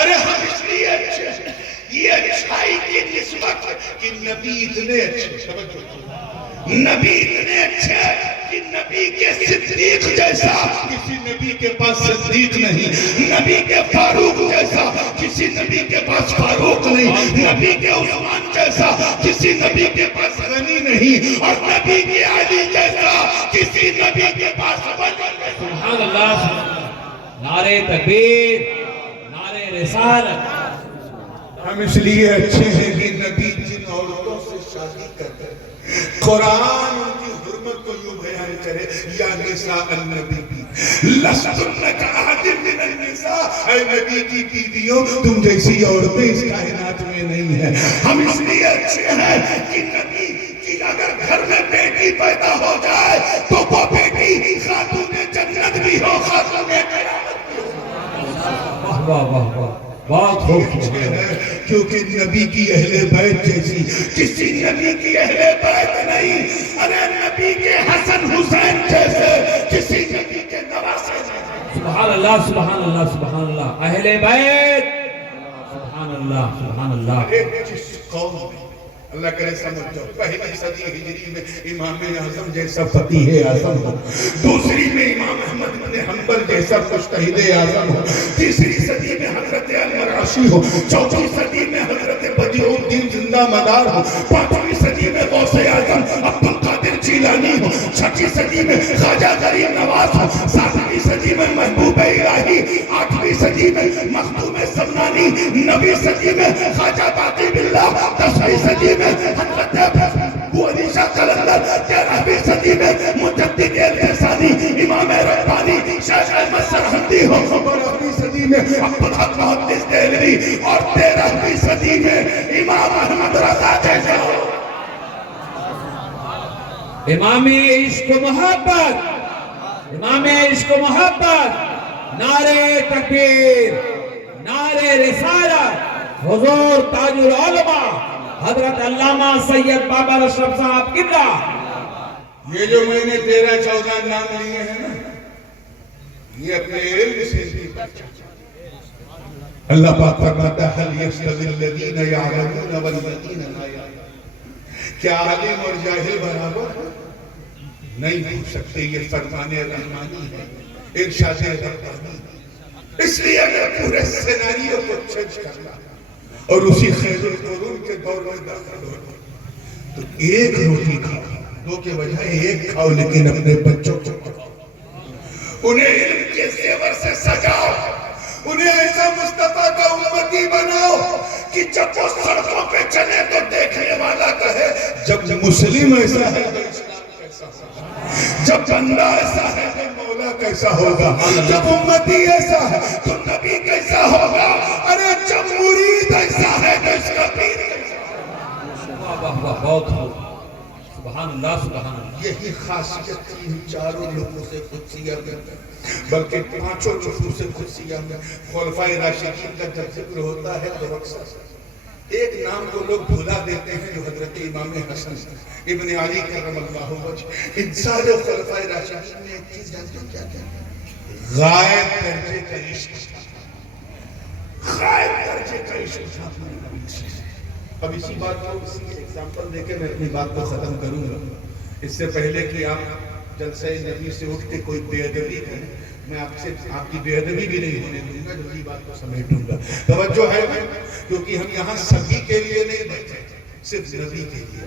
ارے ہم اس لیے اچھے ہیں یہ اچھائی کی نسبت کہ نبی اتنے اچھے، نبی اتنے اچھے کہ نبی کے صدیق جیسا کسی نبی کے پاس صدیق نہیں، نبی کے فاروق جیسا کسی نبی کے پاس فاروق نہیں، نبی کے عثمان جیسا کسی نبی کے پاس غنی نہیں، اور نبی کے علی جیسا کسی نبی کے پاس ولی نہیں. سبحان اللہ. نعرہ تکبیر، نعرہ رسالت. ہم اس لیے اچھے ہیں کہ نبی جن عورتوں سے شادی کرتے ہیں قرآن ان کی حرمت کو یوں بیان کرے، یا نساء النبی لستن کأحد من النساء، اے نبی کی بیویوں تم جیسی عورتیں اس کائنات میں نہیں ہیں. ہم اس لیے اچھے ہیں کہ نبی کی اگر گھر میں بیٹی پیدا ہو جائے تو وہ بیٹی خاتون جنت بھی ہو، خاتون قیامت بھی ہو. واہ واہ واہ واہ، بہت خوبصورت. کیونکہ نبی کی اہل بیت جیسی کسی نبی کی اہل بیت نہیں. ارے نبی کے حسن حسین جیسے کسی نبی کے نواسے نہیں. سبحان اللہ سبحان اللہ سبحان اللہ. اہل بیت، سبحان اللہ سبحان اللہ. جس قوم میں اللہ کرے سمجھ جاؤ پہلی صدی ہجری میں امام اعظم جیسا فقیہ اعظم ہو، دوسری میں امام احمد بن حنبل جیسا مجتہد اعظم ہو، تیسری صدی میں حضرت المراشی ہو، چوتھی صدی میں حضرت بدیع الدین زندہ مدار ہو، پانچویں صدی میں غوث اعظم عبدالقادر جیلانی ہو، چھٹی صدی میں خواجہ غریب نواز ہو، ساتویں صدی میں محبوب الہی، آٹھویں صدی میں مخدوم سمنانی، نویں صدی میں خواجہ باقی باللہ، دسویں صدی میں حضرت ابو علی شاہ قلندر، 13ویں صدی میں مجدد الفسانی، امام ربانی شیخ احمد سرہندی ہو، 12ویں صدی میں عبدالحق محدث دہلوی، اور 13ویں صدی میں امام احمد رضا جیسے ہو. امام عشق و محبت، امام عشق و محبت. نعرہ تکبیر، نعرہ رسالت. حضور تاج العلماء حضرت علامہ سید بابر اشرف صاحب قبلہ. یہ جو میں نے 13-14 نام لیے ہیں نا یہ اپنے علم سے نہیں پہچانا. اللہ پاک فرماتا ہے هل يستوي الذين يعلمون والذين لا يعلمون، کیا عالم اور جاہل برابر نہیں ہو سکتے. یہ فرمان رحمانی ہے، ارشاد ربانی. اس لیے اگر پورے سیناریو کو چینج کرنا اور اسی خیر القرون کے دور میں داخل ہو تو ایک روٹی کھاؤ، 2 کے بجائے 1 کھاؤ، لیکن اپنے بچوں کو کھاؤ، انہیں علم کے زیور سے سجاؤ، انہیں ایسا مصطفیٰ کا امتی بناؤ کہ جب وہ سڑکوں پہ چلے تو دیکھنے والا کہے جب مسلم ایسا ہے تو اسلام کیسا ہوگا، جب بندہ ایسا ہے تو مولا کیسا ہوگا، جب امتی ایسا ہے تو نبی کیسا ہوگا، ارے جب مرید ایسا ہے تو اس کا پیر کیسا ہوگا. واہ واہ واہ، بہت خوب. سبحان اللہ سبحان اللہ. یہی خاصیت تھی ان چاروں نفوس قدسیہ میں، بلکہ 5 نفوس قدسیہ میں. خلفائے راشدین کا جب ذکر ہوتا ہے تو اکثر ایک نام کو لوگ بھولا دیتے ہیں جو حضرت امام حسن ابن علی کرم اللہ وجہ. ان سارے خلفائے راشدین میں ایک چیز جانتے ہیں کیا کیا؟ غائب درجے کا عشق تھا، غائب درجے کا عشق تھا اپنے نبی سے۔ اب اسی بات کو اسی ایگزامپل دے کے میں اپنی بات کو ختم کروں گا۔ اس سے پہلے کہ آپ جلسہ نبی سے اٹھ کے کوئی بے ادبی کریں، میں آپ سے آپ کی بے ادبی بھی نہیں ہونے دوں گا، جلدی بات کو سمیٹوں گا۔ توجہ ہے کیونکہ ہم یہاں سبھی کے لیے نہیں بیٹھے، صرف نبی کے لیے۔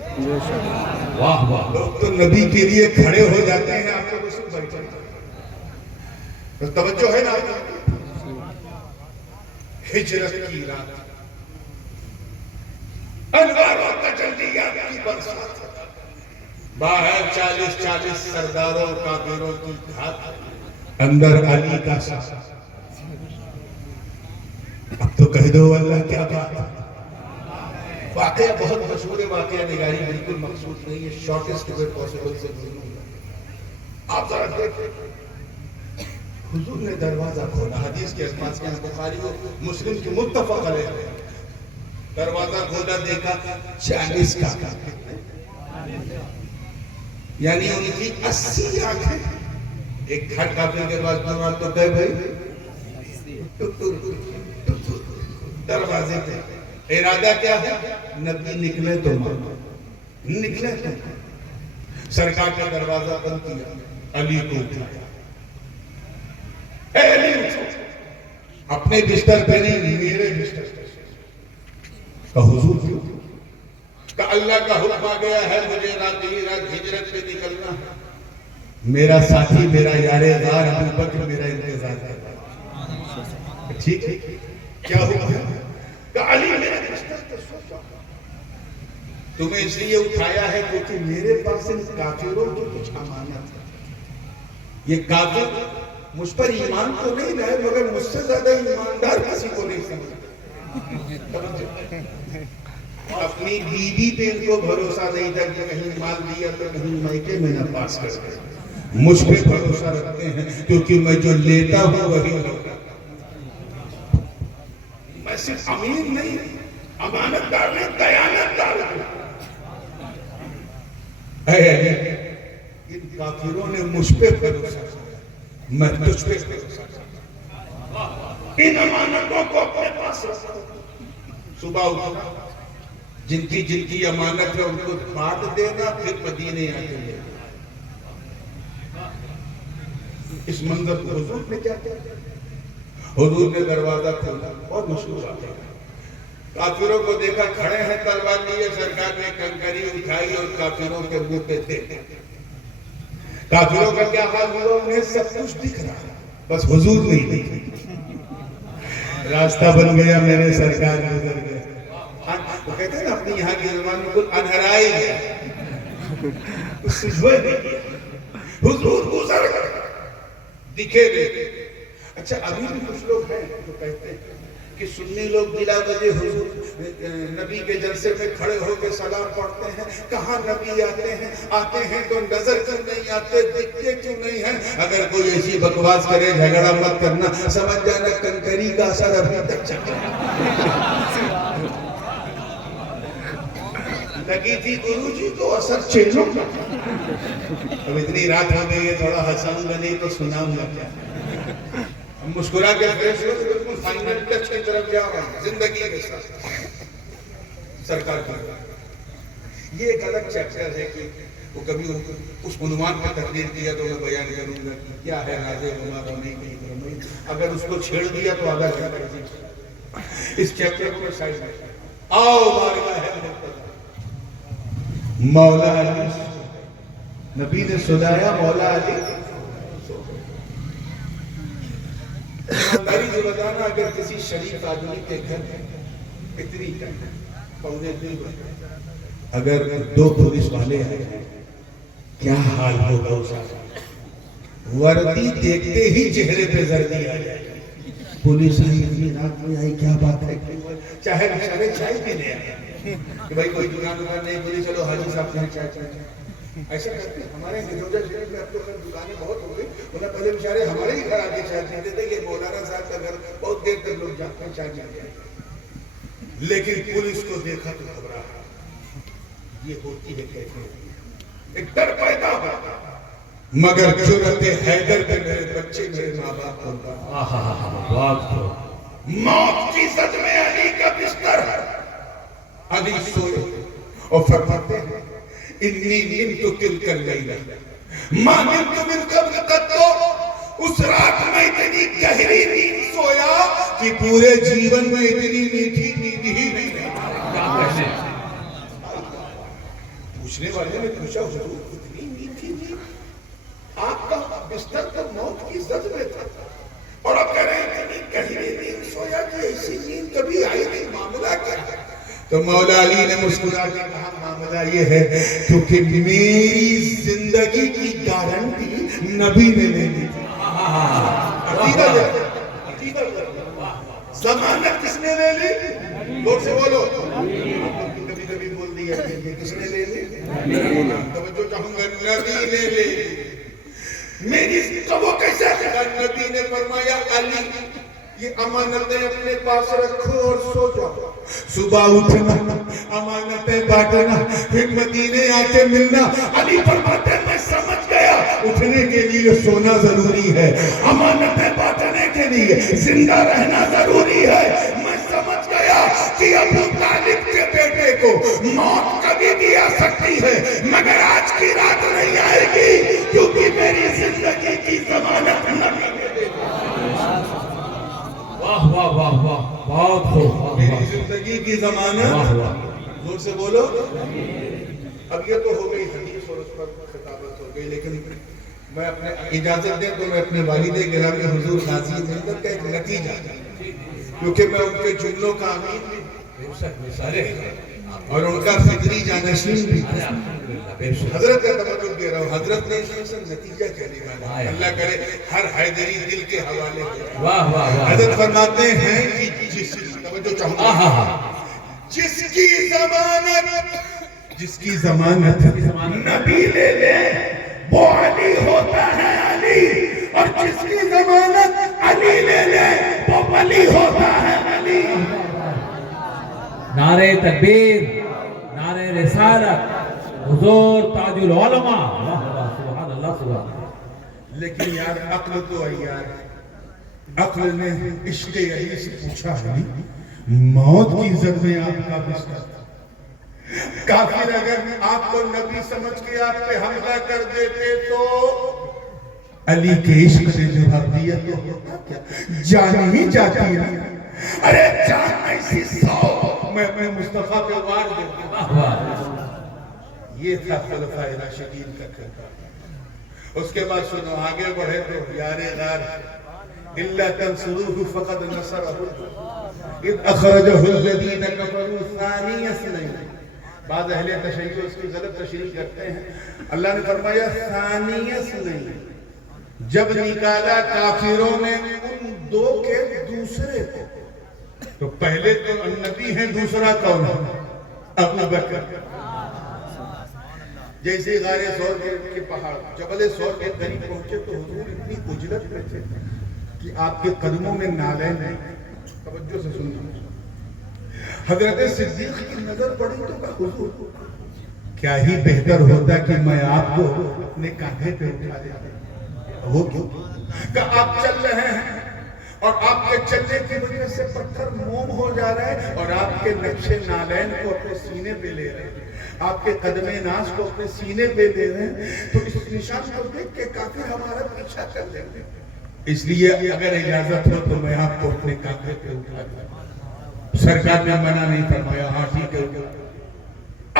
واہ واہ، لوگ تو نبی کے لیے کھڑے ہو جاتے ہیں، آپ کو صرف بیٹھے۔ توجہ ہے نا؟ ہجرت کی رات، انواروں کا تجلیات کی برسات، باہر 40 سرداروں کافروں کی گھات، اندر علی کا سایہ۔ اب تو کہہ دو اللہ کیا بات ہے۔ واقعہ بہت مشہور ہے، واقعہ نگاری بالکل مقصود نہیں ہے، شارٹیسٹ وے پاسبل سے بولوں گا۔ آپ ذرا دیکھیں، حضور نے دروازہ کھولا، حدیث کے الفاظ کے بخاری و مسلم کی متفق علیہ ہے۔ دروازہ کھولا، دیکھا 40 کا، یعنی ان کی 80 آنکھیں ایک گھر کافر کے بعد نماز تو کہے بھائی دروازے پہ ارادہ کیا ہے؟ نبی نکلے تو نکلے تو سرکار کا دروازہ بند کیا، علی کو اٹھایا، اے علی اٹھو، اپنے بستر پہ نہیں میرے بستر پہ۔ کہ حضور کیوں؟ کہ اللہ کا حکم آ گیا ہے، مجھے رات ہجرت پہ نکلنا ہے، میرا ساتھی میرا یار غار ابو بکر میرا انتظار کر رہا ہے۔ ٹھیک ہے، کیا حکم ہے؟ کہ علی میرے بستر پہ سو جاؤ، تمہیں اس لیے اٹھایا ہے کیونکہ میرے پاس ان کافروں کی کچھ امانت ہے۔ یہ کافر مجھ پر ایمان تو نہیں رہے، مگر مجھ سے زیادہ ایماندار کسی کو نہیں سمجھتے۔ اپنی بیوی پہ ان کو بھروسہ نہیں تھا کہ کہیں مال دیا تو کہیں مائکے میں نہ پاس کر سکے، مجھ پہ بھروسہ رکھتے ہیں کیونکہ میں جو لیتا ہوں وہی لوٹا۔ میں صرف امیر نہیں، امانت دار نہیں، دیانت دار ہوں۔ اے ان کافروں نے مجھ پہ بھروسہ رکھا، میں تجھ پہ بھروسہ رکھا، ان امانتوں کو اپنے پاس رکھا۔ صبح اٹھا، جن کی امانت ہے ان کو بانٹ دینا، پھر مدینے آ کے اس منظر کو حضور نے کیا کیا؟ حضور نے دروازہ کھولا، بہت مشہور بات ہے۔ کافروں کو دیکھا کھڑے ہیں تلوار لیے، سرکار نے کنکری اٹھائی اور کافروں کے منہ پہ دیکھا۔ کافروں کا کیا حال ہوا؟ انہیں سب کچھ دکھ رہا، بس حضور نہیں دکھ۔ راستہ بن گیا، میرے سرکار گزر گئے۔ وہ کہتے ہیں نا اپنی یہاں کی زبان میں کل انہرائی گیا، سجوے نہیں، حضور گزر گئے، دکھے گئے۔ اچھا ابھی بھی کچھ لوگ ہیں جو کہتے ہیں کہ سنی لوگ بلا وجہ حضور نبی کے جلسے میں کھڑے ہو کے سلام پڑھتے ہیں، کہاں نبی آتے ہیں تو نظر کیوں نہیں آتے، دکھتے کیوں نہیں ہیں؟ اگر کوئی ایسی بکواس کرے جھگڑا مت کرنا، سمجھ جانا کنکری کا اثر ابھی تک چل رہا ہے۔ لگی تھی گرو جی کو اثر چینوں کا۔ اب اتنی رات ہو گئی ہے، تھوڑا ہنساؤں گا نہیں تو سناؤں گا کیا؟ ہم مسکرا کے فیصلے سے بالکل فائنل ٹچ کی طرف جا رہے ہیں زندگی کے ساتھ سرکار کا۔ یہ ایک الگ چیپٹر ہے کہ وہ کبھی اس عنوان پر تقریر کیا تو میں بیان کروں گا کہ کیا ہے راز ہمارا ہونے کی۔ اگر اس کو چھیڑ دیا تو آدھا کیا کر دیا۔ اس چیپٹر کو میں سائڈ میں آؤ بارگاہ ہے مولا علی، نبی نے سنایا مولا علی ایمانداری سے بتانا، اگر کسی شریف آدمی کے گھر اتنی پونے دن اگر 2 پولیس والے آئے، کیا حال ہوگا اس آدمی؟ وردی دیکھتے ہی چہرے پہ زردی آ جائے، پولیس آئی اتنی رات میں آئی، کیا بات ہے؟ چاہے بیچارے چائے پینے آئے کہ بھائی کوئی دکان نہیں بولی، چلو حاجی صاحب نے چائے ایسا کرتے ہیں۔ ہمارے گجوجہ شریف میں اب تو دکانیں بہت ہو گئی، انہیں پہلے بیچارے ہمارے ہی گھر آ کے چائے پیتے تھے کہ مولانا صاحب کا گھر بہت دیر تک لوگ جاتے ہیں چائے پیتے ہیں۔ لیکن پولیس کو دیکھا تو گھبرا، یہ ہوتی ہے کیسے؟ ایک ڈر پیدا ہوتا، مگر جرأت حیدر پہ میرے بچے میرے ماں باپ کو بات ہو موت کی زد میں علی کا بستر ہے، علی سوئے اور فرماتے ہیں انی نمت تلک اللیلہ ما نمت من قبل قط، اس رات میں اتنی گہری نیند سویا کہ پورے جیون میں اتنی میٹھی نیند ہی نہیں آئی۔ پوچھنے والے نے پوچھا حضور اتنی میٹھی نیند، آپ کا بستر تو موت کی زد میں تھا اور اب کہہ رہے ہیں اتنی گہری نیند سویا کہ ایسی نیند کبھی آئی نہیں، معاملہ کیا ہے؟ تو مولا علی نے مسکرا کے کہا معاملہ یہ ہے کیونکہ میری زندگی کی گارنٹی نبی نے لے لی تھی۔ ضمانت کس نے لے لی؟ لوگ سے بولو، کبھی کبھی بول دیا یہ کس نے لے لی؟ توجہ چاہوں گا، نبی نے لے لی۔ میری تو وہ کیسے ہے؟ نبی نے فرمایا علی یہ امانتیں اپنے پاس رکھو اور سو جاؤ، صبح اٹھنا امانتیں بانٹنا پھر مدینے آ کے ملنا۔ علی فرماتے ہیں میں سمجھ گیا اٹھنے کے لیے سونا ضروری ہے، امانتیں بانٹنے کے لیے زندہ رہنا ضروری ہے۔ میں سمجھ گیا کہ ابو طالب کے بیٹے کو موت کبھی بھی آ سکتی ہے مگر آج کی رات نہیں آئے گی کیونکہ میری زندگی کی ضمانت نبی نے دے دی۔ واہ واہ واہ واہ بہت خوب، میری زندگی کی ضمانت، زور سے بولو۔ اب یہ تو ہو گئی حدیث اور اس پر خطابت ہو گئی، لیکن میں اپنے اجازت دیں تو میں اپنے والد گرامی حضور غازی زندہ کا ایک نتیجہ کیونکہ میں ان کے جملوں کا امین بھی اور ان کا فکری جانشین بھی، حضرت کا توجہ دے رہا ہوں، حضرت نے اس نتیجہ کیا نکالا، اللہ کرے ہر حیدری دل کے حوالے کرے۔ واہ واہ واہ، حضرت فرماتے ہیں کہ جس توجہ چاہوں گا، جس کی ضمانت نبی لے لے وہ علی ہوتا ہے علی، اور جس کی ضمانت علی لے لے وہ ولی ہوتا ہے ولی۔ نعرہ تکبیر، نعرہ رسالت، حضور تاج العلماء، واہ واہ سبحان اللہ سبحان اللہ۔ لیکن یار عقل تو ہے یار، عقل نے عشق علی سے پوچھا ہے موت کی زد میں آپ کا بستر، کافر اگر آپ کو نبی سمجھ کے آپ پہ حملہ کر دیتے تو علی کے عشق نے جو حق دیا تو ہوتا کیا؟ جان ہی جاتی ہے۔ ارے جان ایسی سو میں اپنے مصطفیٰ پہ وار دیتی۔ یہ تھا خلفائے راشدین کا کردار۔ اس کے بعد سنو آگے بڑھے تو یار غار الا تنصروه فقد نصره الله اذ اخرجه الذين كفروا ثاني اثنين۔ بعض اہل تشیع اس کی غلط تشریح کرتے ہیں، اللہ نے فرمایا ثانی اثنین، جب نکالا کافروں نے ان دو کے دوسرے کو، تو پہلے تو نبی ہیں، دوسرا کون ہے؟ ابو بکر۔ جیسے غار ثور کے پہاڑ جبل ثور کے قریب پہنچے تو حضور اتنی اجلت میں تھے کہ آپ کے قدموں میں نالین ہیں۔ توجہ سے سننا، حضرت صدیق کی نظر پڑی تو کہا حضور کیا ہی بہتر ہوتا کہ میں آپ کو اپنے کاندھے پہ اٹھا دیتا۔ وہ کیوں؟ کہ آپ چل رہے ہیں اور آپ کے چلنے کی وجہ سے پتھر موم ہو جا رہا ہے اور آپ کے نقش نالین کو اپنے سینے پہ لے رہے ہیں، آپ کے قدم ناز کو اپنے سینے پہ لے رہے ہیں، تو اس نشان کو دیکھ کے کافر ہمارا پیچھا کر لیں گے۔ اس لیے اگر اجازت ہو تو میں آپ کو اپنے کاندھے پہ اٹھا دوں۔ سرکار نے منع نہیں فرمایا، ہاں ٹھیک ہے۔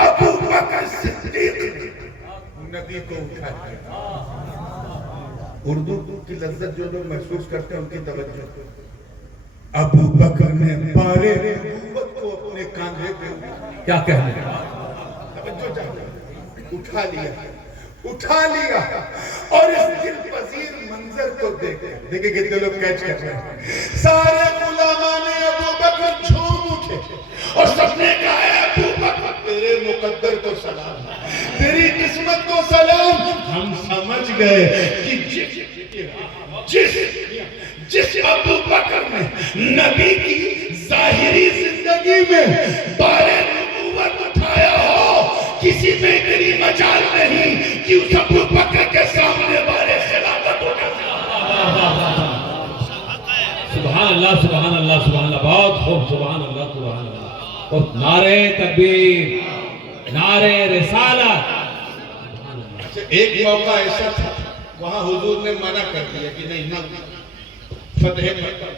ابو بکر صدیق نبی کو اٹھا دیا۔ اردو کی لذت جو لوگ محسوس کرتے ہیں ان کی توجہ، ابو بکر نے پارے نبوت کو اپنے کاندھے پہ کیا کہنے لگا؟ توجہ چاہتے اٹھا لیا اور اس دل پذیر منظر کو دیکھیں کتنے لوگ کیچ کر رہے ہیں۔ سارے غلامان ابو بکر جھوم اٹھے اور سب نے کہا ہے ابو بکر تیرے مقدر کو سلام، تیری قسمت کو سلام۔ ہم سمجھ گئے کہ جس ابو بکر نے نبی کی ظاہری زندگی میں بارے نبوت اٹھایا ہو، کسی میں اتنی مجال نہیں کہ اس ابو بکر کے سامنے اللہ سبحان اللہ سبحان اللہ، بہت خوب، سبحان اللہ سبحان اللہ۔ اور نعرہ تکبیر، نعرہ رسالت۔ ایک موقع ایسا تھا وہاں حضور نے منع کر دیا کہ نہیں نہ فتح مکہ،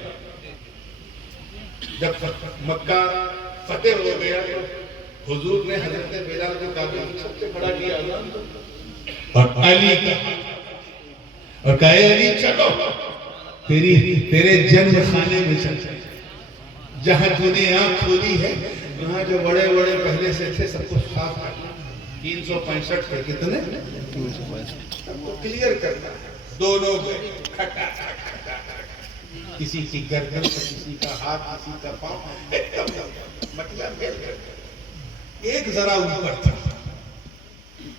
جب مکہ فتح ہو گیا تو حضور نے حضرت بلال کو کہا کہ سب سے بڑا کیا اذان اور علی کا، اور کہا اے علی چلو تیرے جنم خانے میں چل جہاں تو نے آنکھ کھولی ہے، وہاں جو بڑے بڑے پہلے سے تھے سب کو صاف کرنا، 365 تھے، کتنے؟ سب کو کلیئر کرنا۔ دونوں گئے کھٹا کھٹا، کسی کی گردن پر، کسی کا ہاتھ، کسی کا پاؤں، مطلب ایک ذرا اوپر تھا۔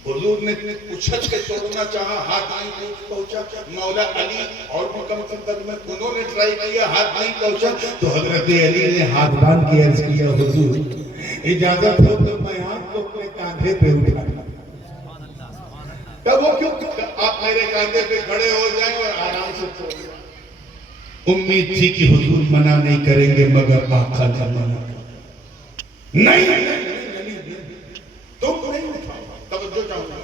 حضور نے اچھل کے توڑنا چاہا، ہاتھ نہیں پہنچا۔ مولا علی اور بھی کم قدر میں انہوں نے ٹرائی کیا، ہاتھ نہیں پہنچا تو حضرت علی نے ہاتھ باندھ کے عرض کیا حضور اجازت ہو تو میں آپ کو اپنے کاندھے پہ اٹھا لوں۔ وہ کیوں؟ آپ میرے کاندھے پہ کھڑے ہو جائیں اور آرام سے سو جائیں۔ امید تھی کہ حضور منع نہیں کریں گے، مگر آقا نے منع کر نہیں تم نہیں اٹھاؤ، توجہ چاہوں گا،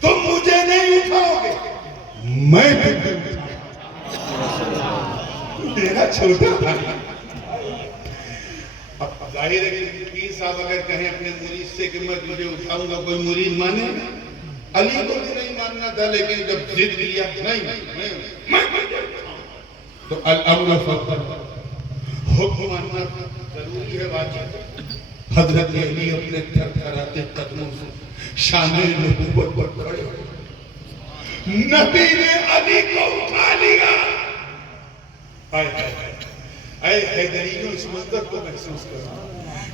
تم مجھے نہیں اٹھاؤ گے، میں تمہیں اٹھاؤں گا، میرا چھوٹا بھائی۔ اب ظاہر ہے کہ پیر صاحب اگر کہیں اپنے مرید سے کہ میں تجھے اٹھاؤں گا، کوئی مرید مانے؟ علی کو بھی نہیں ماننا تھا، لیکن جب ضد کیا نہیں میں تو الامر فقط حکم ماننا ضروری ہے، واجب۔ حضرت علی اپنے تھرتھراتے قدموں سے شان نبوت پر کھڑے ہوئے، نبی نے علی کو اٹھا لیا۔ اے حیدریوں، اس منظر کو محسوس کرو،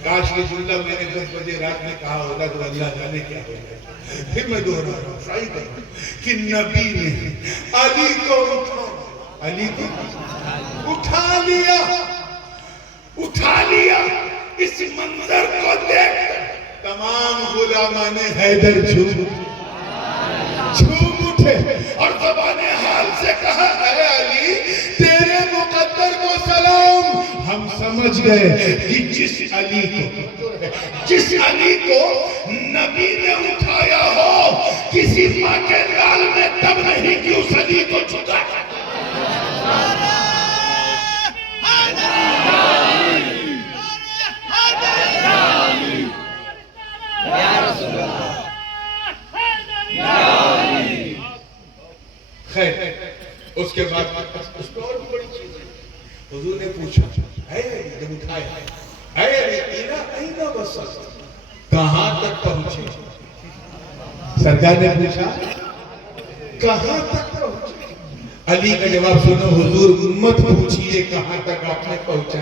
کاش یہ جملہ میں نے 10 بجے رات میں کہا ہوگا تو اللہ جانے کیا ہو جائے۔ پھر میں دوہرا رہا ہوں، ٹرائی کروں کہ نبی نے علی کو علی کو اٹھا لیا، اٹھا لیا۔ اس منظر کو دیکھ کر تمام غلامان حیدر جھوم اٹھے اور زبان حال سے کہا اے علی تیرے مقدر کو سلام، ہم سمجھ گئے کہ جس علی کو نبی نے اٹھایا ہو، کسی ماں کے لال میں تب نہیں کہ اس علی کو چھکا۔ خیر اس کے بعد اس میں اور بھی بڑی چیز ہے، حضور نے پوچھا اے علی، جب اٹھایا اے علی اینا وصلت، کہاں تک پہنچے؟ سرکار نے پوچھا کہاں تک پہنچے؟ علی کا جواب سنو، حضور مت پوچھئے کہاں تک آپ نے پہنچا،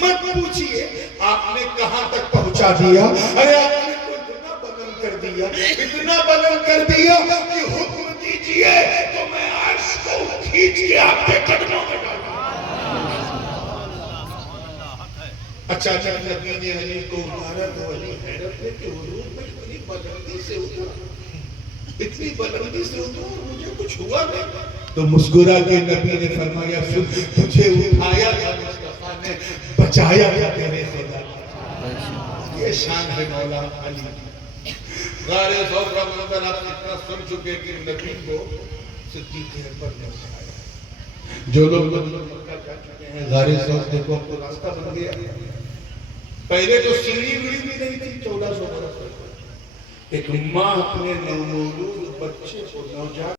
مت پوچھئے آپ نے کہاں تک پہنچا دیا۔ ارے آپ نے تو اتنا بلند کر دیا، اتنا بلند کر دیا کہ حکم دیجئے تو میں عرش کو کھینچ کے آپ کے قدموں میں ڈالوں۔ اچھا نبی نے علی کو اتارا تو علی حیرت ہے کہ حضور میں اتنی بلندی سے اترا، اتنی بلندی سے اترا اور مجھے کچھ ہوا نہیں۔ تو مسکرا کے نبی نے فرمایا سن، تجھے اٹھایا تھا مصطفیٰ نے، بچایا تھا تیرے خدا۔ یہ شان ہے مولا علی۔ غار ثور کا منظر آپ اتنا سن چکے کہ نبی کو صدیق اکبر نے اٹھایا۔ جو لوگ مکہ جا چکے ہیں، غار ثور دیکھو اب تو راستہ بن گیا۔ پہلے جو سیڑھی ویڑھی بھی نہیں تھی 1400 برس، ایک ماں اپنے نومولود بچے کو نوجوان